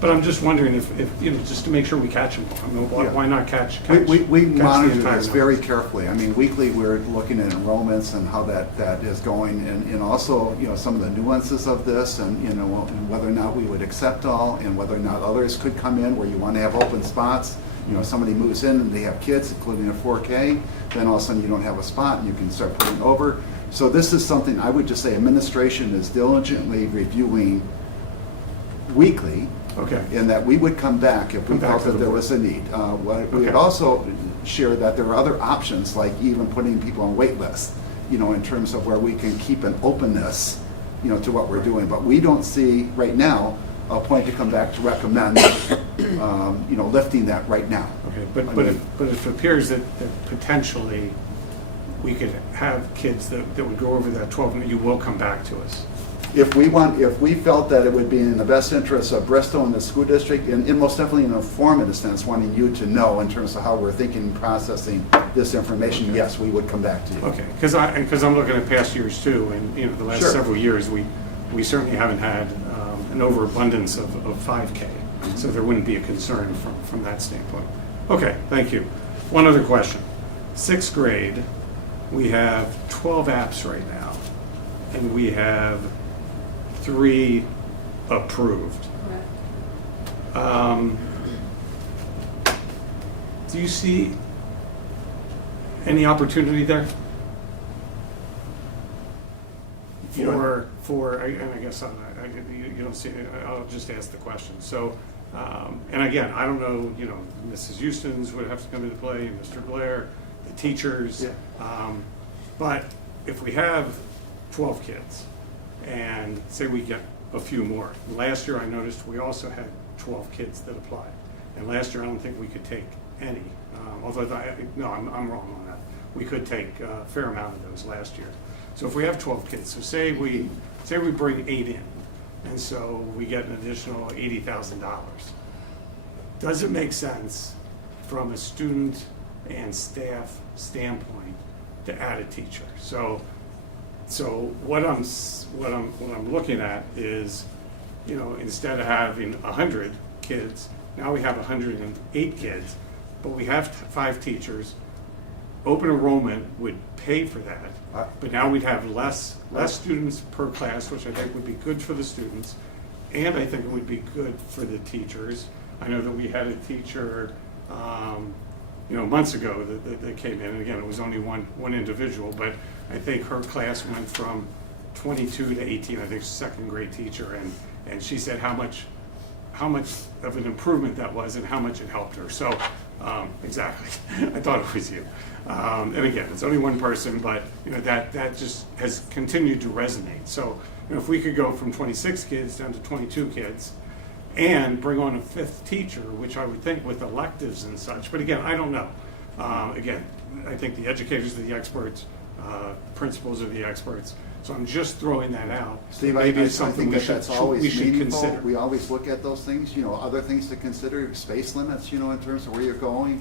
But I'm just wondering if just to make sure we catch them all. I mean, why not catch We the monitor entire this number? very carefully. I mean, weekly, we're looking at enrollments and how that is going, and also, some of the nuances of this, and, and whether or not we would accept all, and whether or not others could come in where you want to have open spots. Somebody moves in and they have kids, including a 4K, then all of a sudden you don't have a spot and you can start putting over. So this is something I would just say administration is diligently reviewing weekly. Okay. And that we would come back if we felt that there was a need. We would also share that there are other options, like even putting people on wait lists, in terms of where we can keep an openness, to what we're doing. But we don't see right now a point to come back to recommend, lifting that right now. Okay, but it appears that potentially we could have kids that would go over that 12, and you will come back to us. If we felt that it would be in the best interest of Bristol and the school district, and most definitely in a formative sense, wanting you to know in terms of how we're thinking and processing this information, okay, yes, we would come back to you. Okay, because I'm looking at past years too, and the last Sure. several years, we certainly haven't had an overabundance of 5K, so there wouldn't be a concern from that standpoint. Okay, thank you. One other question. 6th grade, we have 12 apps right now, and we have 3 approved. Do you see any opportunity there? And I guess you don't see it. I'll just ask the question. So, and again, I don't know. Mrs. Houston's would have to come into play, Mr. Blair, the teachers. Yeah. But if we have 12 kids, and say we get a few more. Last year I noticed we also had 12 kids that applied. And last year I don't think we could take any, although I'm wrong on that. We could take a fair amount of those last year. So if we have 12 kids, so say we bring 8 in, and so we get an additional $80,000. Does it make sense from a student and staff standpoint to add a teacher? So what I'm looking at is, instead of having 100 kids, now we have 108 kids, but we have 5 teachers. Open enrollment would pay for that, but now we'd have less students per class, which I think would be good for the students, and I think it would be good for the teachers. I know that we had a teacher, months ago that came in, and again, it was only one individual, but I think her class went from 22 to 18. I think second grade teacher, and she said how much of an improvement that was and how much it helped her. So exactly, I thought it was you. And again, it's only one person, but that just has continued to resonate. So if we could go from 26 kids down to 22 kids, and bring on a 5th teacher, which I would think with electives and such, but again, I don't know. Again, I think the educators are the experts, principals are the experts. So I'm just throwing that out. Steve, maybe it's I something think that's always we should meaningful. consider. We always look at those things, other things to consider, space limits, in terms of where you're going.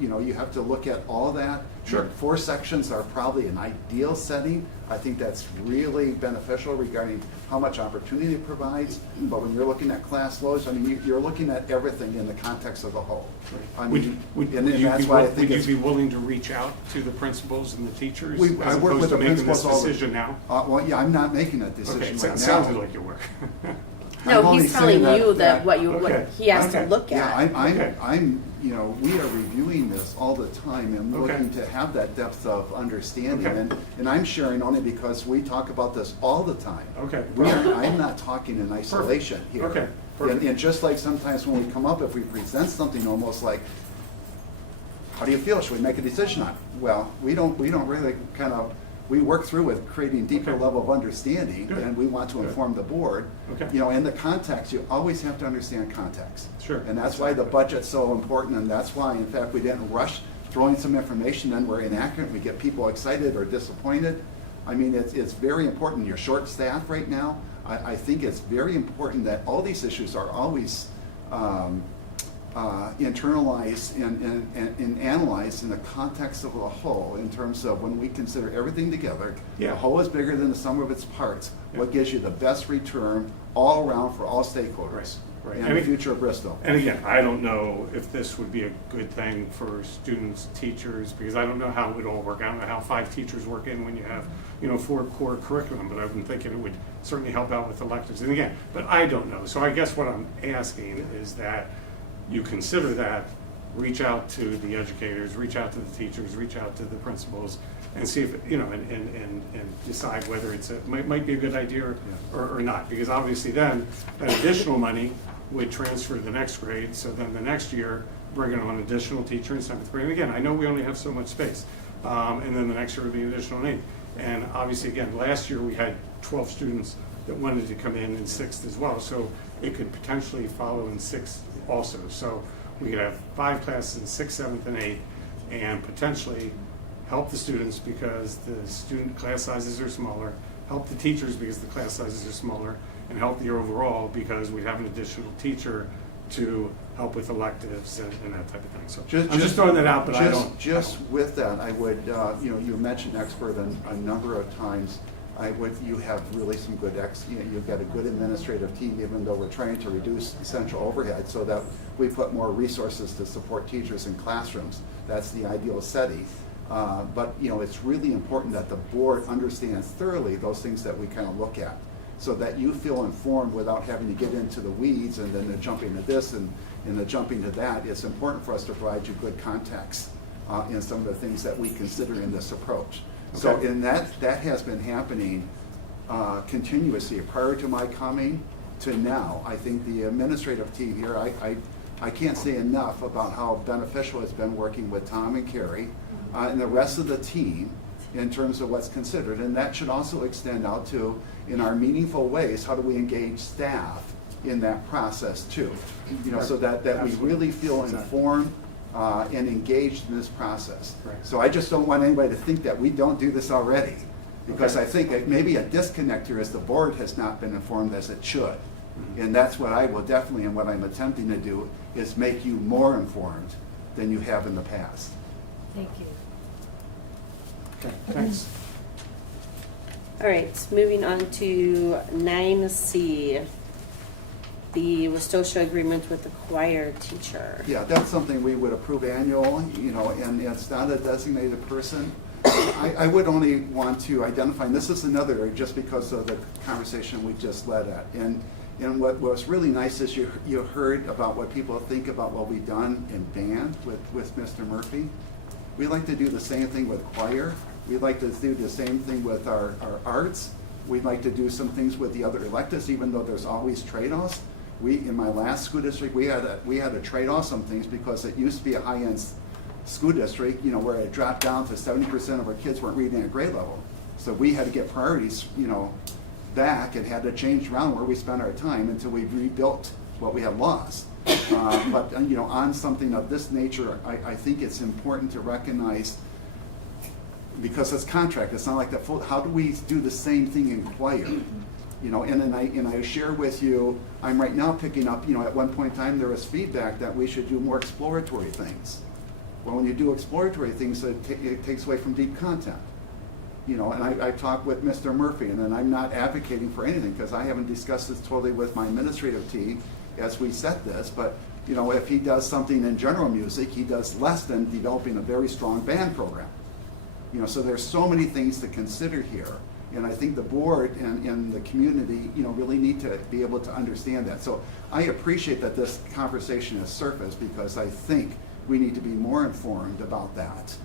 You have to look at all of that. Sure. 4 sections are probably an ideal setting. I think that's really beneficial regarding how much opportunity it provides. But when you're looking at class loads, you're looking at everything in the context of the whole. Would you be willing to reach out to the principals and the teachers I work with the principals all the decision now? Well, yeah, I'm not making that decision Okay, right so now. it sounded like you were. No, I'm only he's telling saying you that- what Okay. he has to Okay. look Yeah, at. I'm, we are reviewing this all the time and Okay. looking to have that depth of understanding. Okay. And I'm sharing only because we talk about this all the time. Okay. I'm not talking in isolation here. Okay. Perfect. And just like sometimes when we come up, if we present something almost like, how do you feel? Should we make a decision on it? Well, we don't really we work through with creating deeper Okay. level of understanding, Good. and we want to Good. inform the board. Okay. In the context, you always have to understand context. Sure. And that's why the budget's so important, and that's why, in fact, we didn't rush throwing some information, then we're inaccurate, we get people excited or disappointed. It's very important. You're short-staffed right now. I think it's very important that all these issues are always internalized and analyzed in the context of the whole, in terms of when we consider everything together. Yeah. The whole is bigger than the sum of its parts. Yeah. What gives you the best return all around for all stakeholders Right. and the future of Bristol. And again, I don't know if this would be a good thing for students, teachers, because I don't know how it would all work. I don't know how 5 teachers work in when you have, 4 core curriculum, but I've been thinking it would certainly help out with electives. And again, but I don't know. So I guess what I'm asking is that you consider that, reach out to the educators, reach out to the teachers, reach out to the principals, and see if, and decide whether might be a good idea or not. Because obviously then, that additional money would transfer to the next grade, so then the next year, bringing on an additional teacher in 7th grade. And again, I know we only have so much space, and then the next year would be an additional 8. And obviously, again, last year we had 12 students that wanted to come in 6th as well, so it could potentially follow in 6th also. So we could have 5 classes in 6th, 7th, and 8th, and potentially help the students because the student class sizes are smaller, help the teachers because the class sizes are smaller, and help the overall because we have an additional teacher to help with electives and that type of thing. So I'm just throwing that out, but I don't. Just with that, I would, you mentioned expert a number of times. You have really some good you've got a good administrative team, even though we're trying to reduce central overhead so that we put more resources to support teachers in classrooms. That's the ideal setting. But it's really important that the board understands thoroughly those things that we kind of look at, so that you feel informed without having to get into the weeds and then the jumping to this and the jumping to that. It's important for us to provide you good context in some of the things that we consider in this approach. So Okay. in that has been happening continuously prior to my coming to now. I think the administrative team here, I can't say enough about how beneficial it's been working with Tom and Carrie and the rest of the team in terms of what's considered. And that should also extend out to, in our meaningful ways, how do we engage staff in that process too? You know, so that we really feel informed and engaged in this process. Right. So I just don't want anybody to think that we don't do this already, because I think that maybe a disconnect here is the board has not been informed as it should. And that's what I will definitely, and what I'm attempting to do, is make you more informed than you have in the past. Thank you. Okay, thanks. All right, moving on to 9C, the Westosha agreement with the choir teacher. Yeah, that's something we would approve annual, you know, and it's not a designated person. I would only want to identify, and this is another, just because of the conversation we just led at. And what was really nice is you heard about what people think about what we've done in band with Mr. Murphy. We like to do the same thing with choir. We'd like to do the same thing with our arts. We'd like to do some things with the other electives, even though there's always trade-offs. In my last school district, we had to trade off some things because it used to be a high-end school district, you know, where it dropped down to 70% of our kids weren't reading at grade level. So we had to get priorities, you know, back and had to change around where we spent our time until we rebuilt what we had lost. But you know, on something of this nature, I think it's important to recognize, because it's contract, it's not like the full, how do we do the same thing in choir? You know, and I share with you, I'm right now picking up, you know, at one point in time there was feedback that we should do more exploratory things. Well, when you do exploratory things, it takes away from deep content. You know, and I talked with Mr. Murphy, and then I'm not advocating for anything because I haven't discussed this totally with my administrative team as we set this, but you know, if he does something in general music, he does less than developing a very strong band program. You know, so there's so many things to consider here, and I think the board and the community, you know, really need to be able to understand that. So I appreciate that this conversation has surfaced because I think we need to be more informed about that.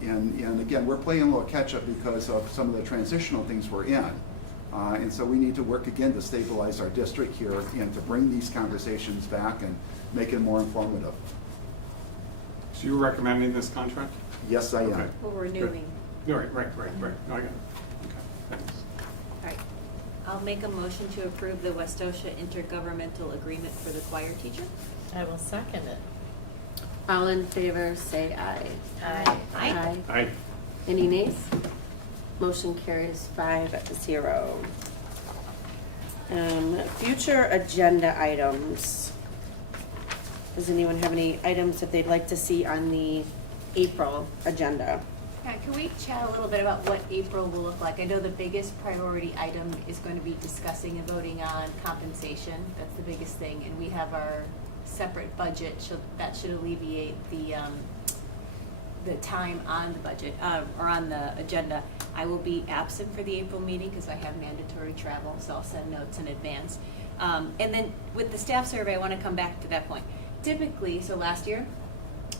And again, we're playing a little catch up because of some of the transitional things we're in. And so we need to work again to stabilize our district here and to bring these conversations back and make it more informative. So you're recommending this contract? Yes, I am. Okay. We're renewing. Right. No, I got it. Okay, thanks. All right. I'll make a motion to approve the Westosha Intergovernmental Agreement for the choir teacher. I will second it. All in favor, say aye. Aye. Aye. Aye. Any nays? Motion carries 5-0. Future agenda items. Does anyone have any items that they'd like to see on the April agenda? Yeah, can we chat a little bit about what April will look like? I know the biggest priority item is going to be discussing and voting on compensation. That's the biggest thing. And we have our separate budget that should alleviate the time on the budget, or on the agenda. I will be absent for the April meeting because I have mandatory travel, so I'll send notes in advance. And then with the staff survey, I want to come back to that point. Typically, so last year,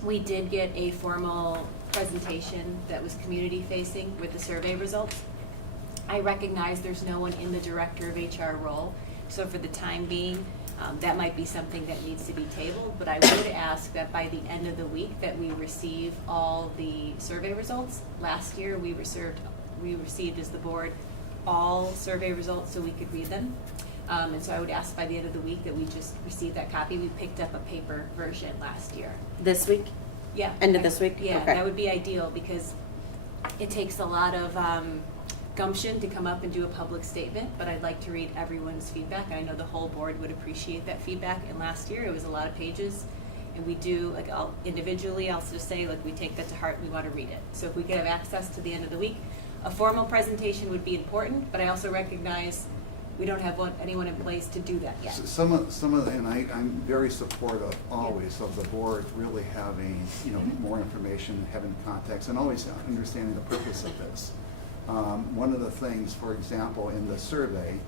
we did get a formal presentation that was community facing with the survey results. I recognize there's no one in the director of HR role, so for the time being, that might be something that needs to be tabled, but I would ask that by the end of the week that we receive all the survey results. Last year, we received as the board all survey results so we could read them. And so I would ask by the end of the week that we just receive that copy. We picked up a paper version last year. This week? Yeah. End of this week? Yeah, Okay. that would be ideal because it takes a lot of gumption to come up and do a public statement, but I'd like to read everyone's feedback. And I know the whole board would appreciate that feedback. And last year, it was a lot of pages. And we do, like, individually, I'll just say, like, we take that to heart, we want to read it. So if we could have access to the end of the week, a formal presentation would be important, but I also recognize we don't have anyone in place to do that yet. Some of the, and I'm very supportive always of the board really having, you know, more information, having context, and always understanding the purpose of this. One of the things, for example, in the survey,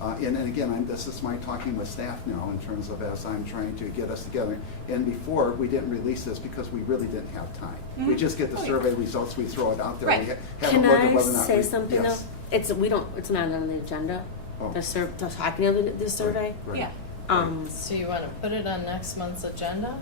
and again, this is my talking with staff now in terms of as I'm trying to get us together. And before, we didn't release this because we really didn't have time. We just get the survey results, we throw it out there. Right. We haven't Can looked at I whether or not say we- something yes. though? It's not on the agenda. Oh. The talking of the survey. Right. Yeah. So you want to put it on next month's agenda?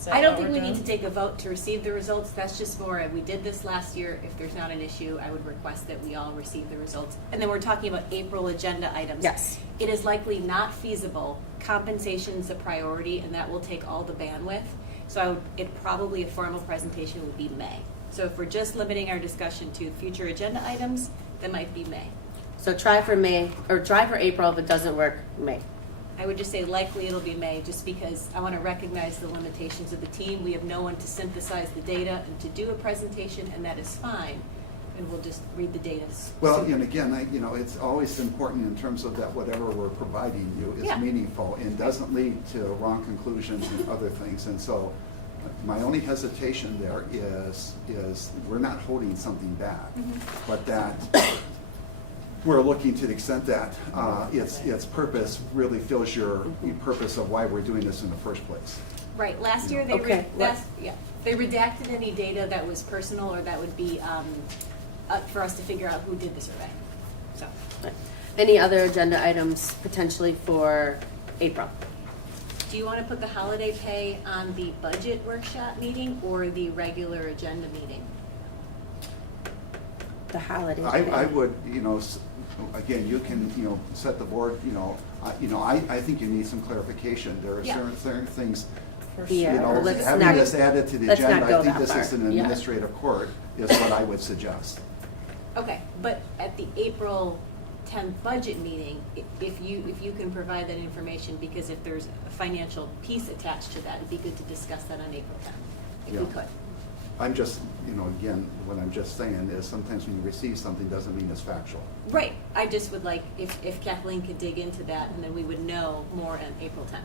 Is that I don't what think we're we need doing? to take a vote to receive the results. That's just more, we did this last year. If there's not an issue, I would request that we all receive the results. And then we're talking about April agenda items. Yes. It is likely not feasible. Compensation's a priority, and that will take all the bandwidth. So probably a formal presentation would be May. So if we're just limiting our discussion to future agenda items, that might be May. So try for May, or try for April. If it doesn't work, May. I would just say likely it'll be May, just because I want to recognize the limitations of the team. We have no one to synthesize the data and to do a presentation, and that is fine. And we'll just read the data. Well, and again, it's always important in terms of that whatever we're providing you is Yeah. meaningful and doesn't lead to wrong conclusions and other things. And so my only hesitation there is we're not holding something back, but that we're looking to the extent that its purpose really fills your purpose of why we're doing this in the first place. Right, last year Okay, they redacted any data that was personal or that would be for us to figure out who did the survey. So, Any other agenda items potentially for April? do you want to put the holiday pay on the budget workshop meeting or the regular agenda meeting? The holiday. I would, again, you can, set the board, I think you need some clarification. There are Yeah. certain things, Yeah, let's having not- this added to the let's not agenda, go I think that this far. is an Yeah. administrative court, is what I would suggest. Okay, but at the April 10th budget meeting, if you can provide that information, because if there's a financial piece attached to that, it'd be good to discuss that on April 10th, if we Yeah. could. I'm just, again, what I'm just saying is sometimes when you receive something doesn't mean it's factual. Right, I just would like, if Kathleen could dig into that, and then we would know more on April 10th.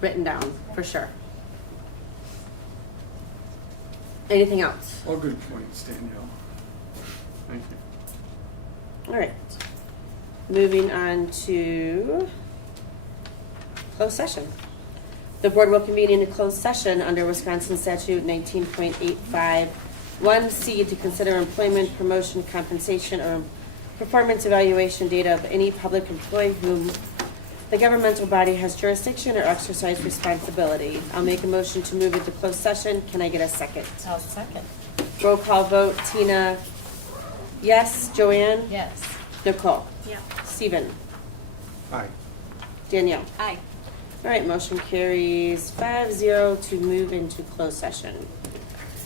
Written down, for sure. Anything else? All good points, Danielle. Thank you. All right. Moving on to closed session. The board will convene in a closed session under Wisconsin Statute 19.85 1C to consider employment, promotion, compensation, or performance evaluation data of any public employee whom the governmental body has jurisdiction or exercise responsibility. I'll make a motion to move into closed session. Can I get a second? I'll second. Roll call vote. Tina, yes. Joanne? Yes. Nicole? Yeah. Stephen? Aye. Danielle? Aye. All right, motion carries 5-0 to move into closed session.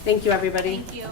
Thank you, everybody. Thank you.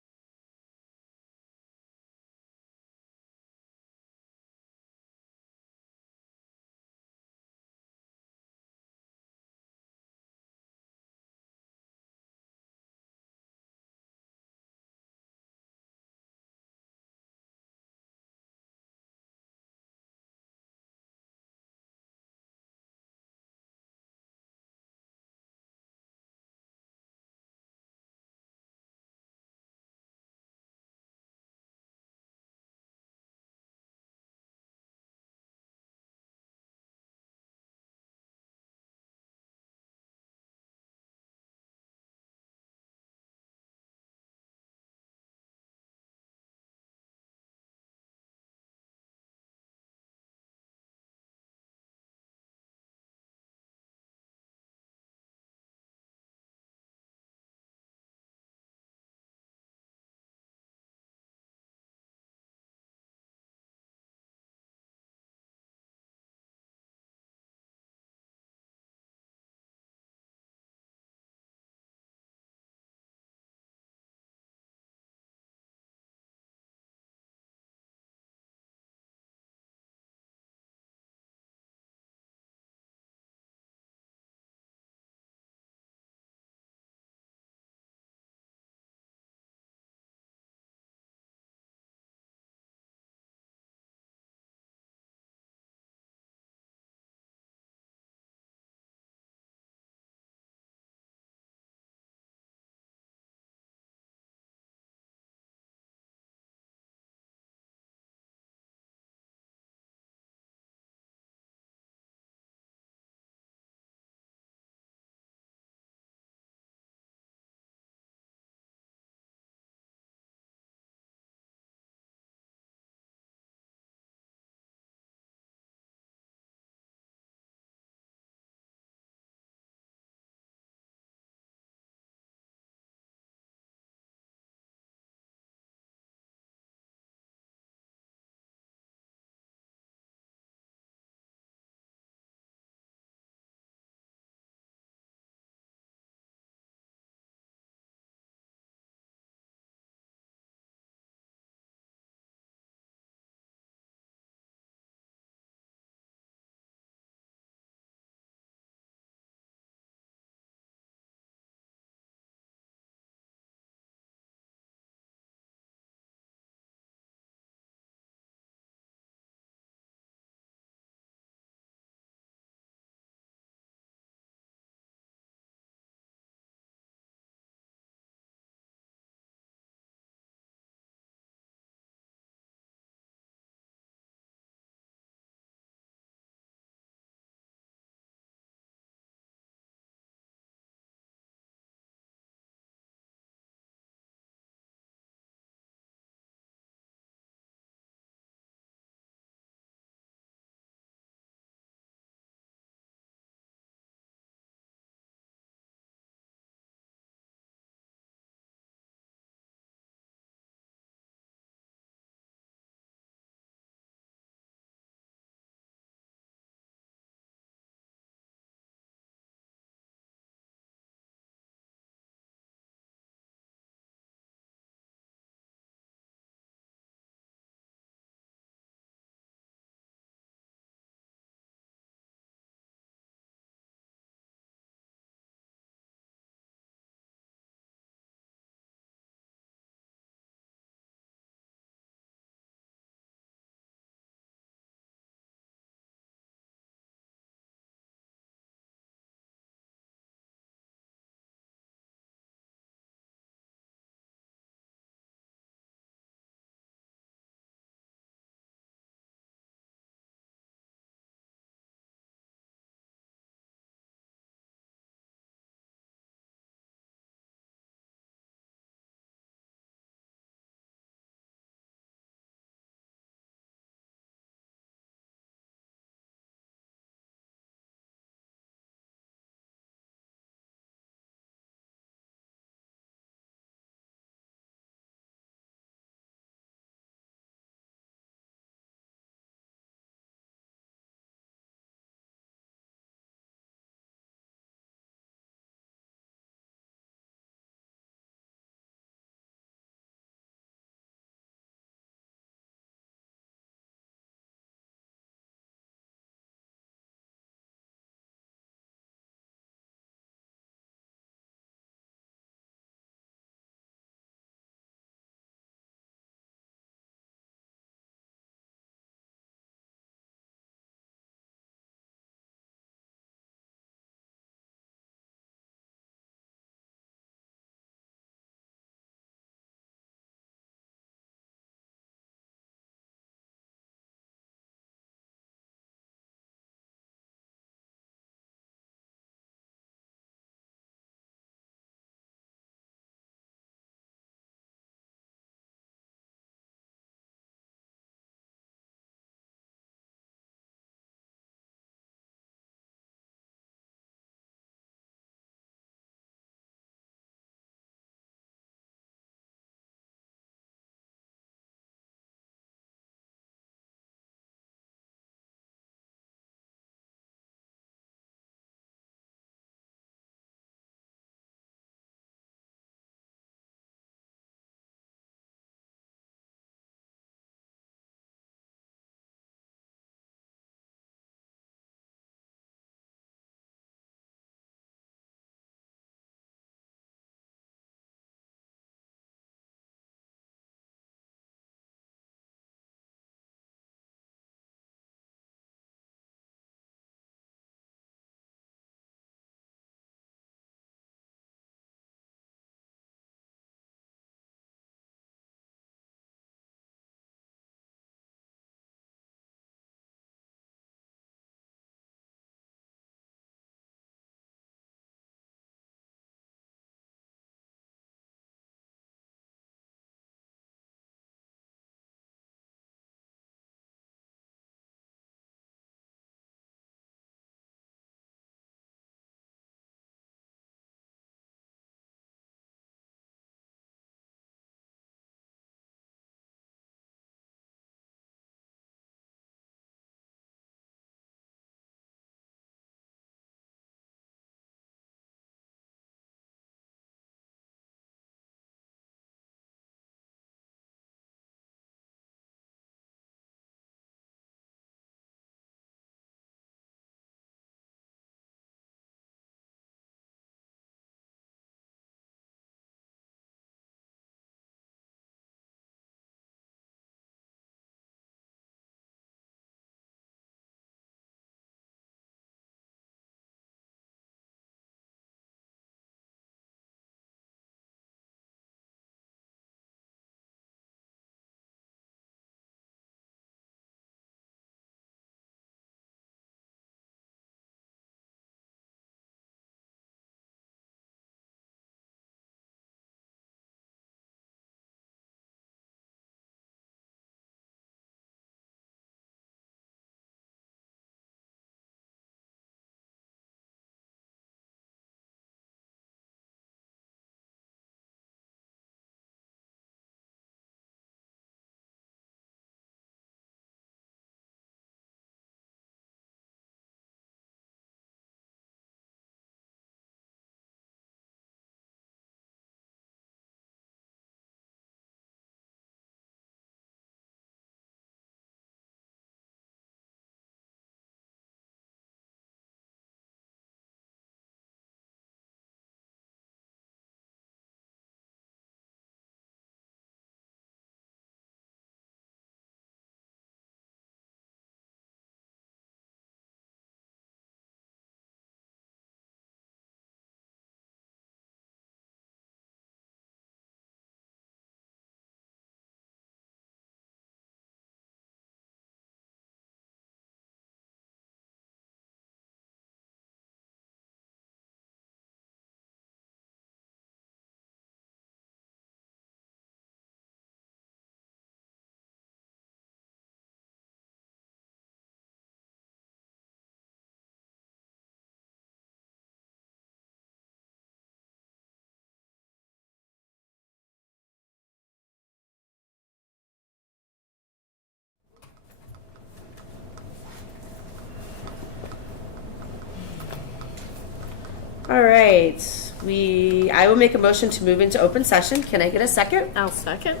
All right, I will make a motion to move into open session. Can I get a second? I'll second.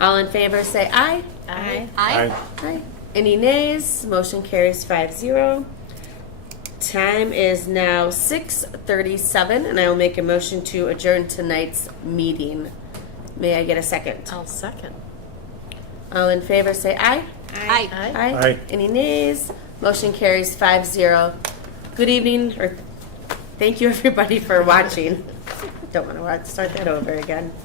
All in favor, say aye. Aye. Aye. Any nays? Motion carries 5-0. Time is now 6:37, and I will make a motion to adjourn tonight's meeting. May I get a second? I'll second. All in favor, say aye. Aye. Aye. Any nays? Motion carries 5-0. Good evening, or thank you everybody for watching. Don't want to start that over again.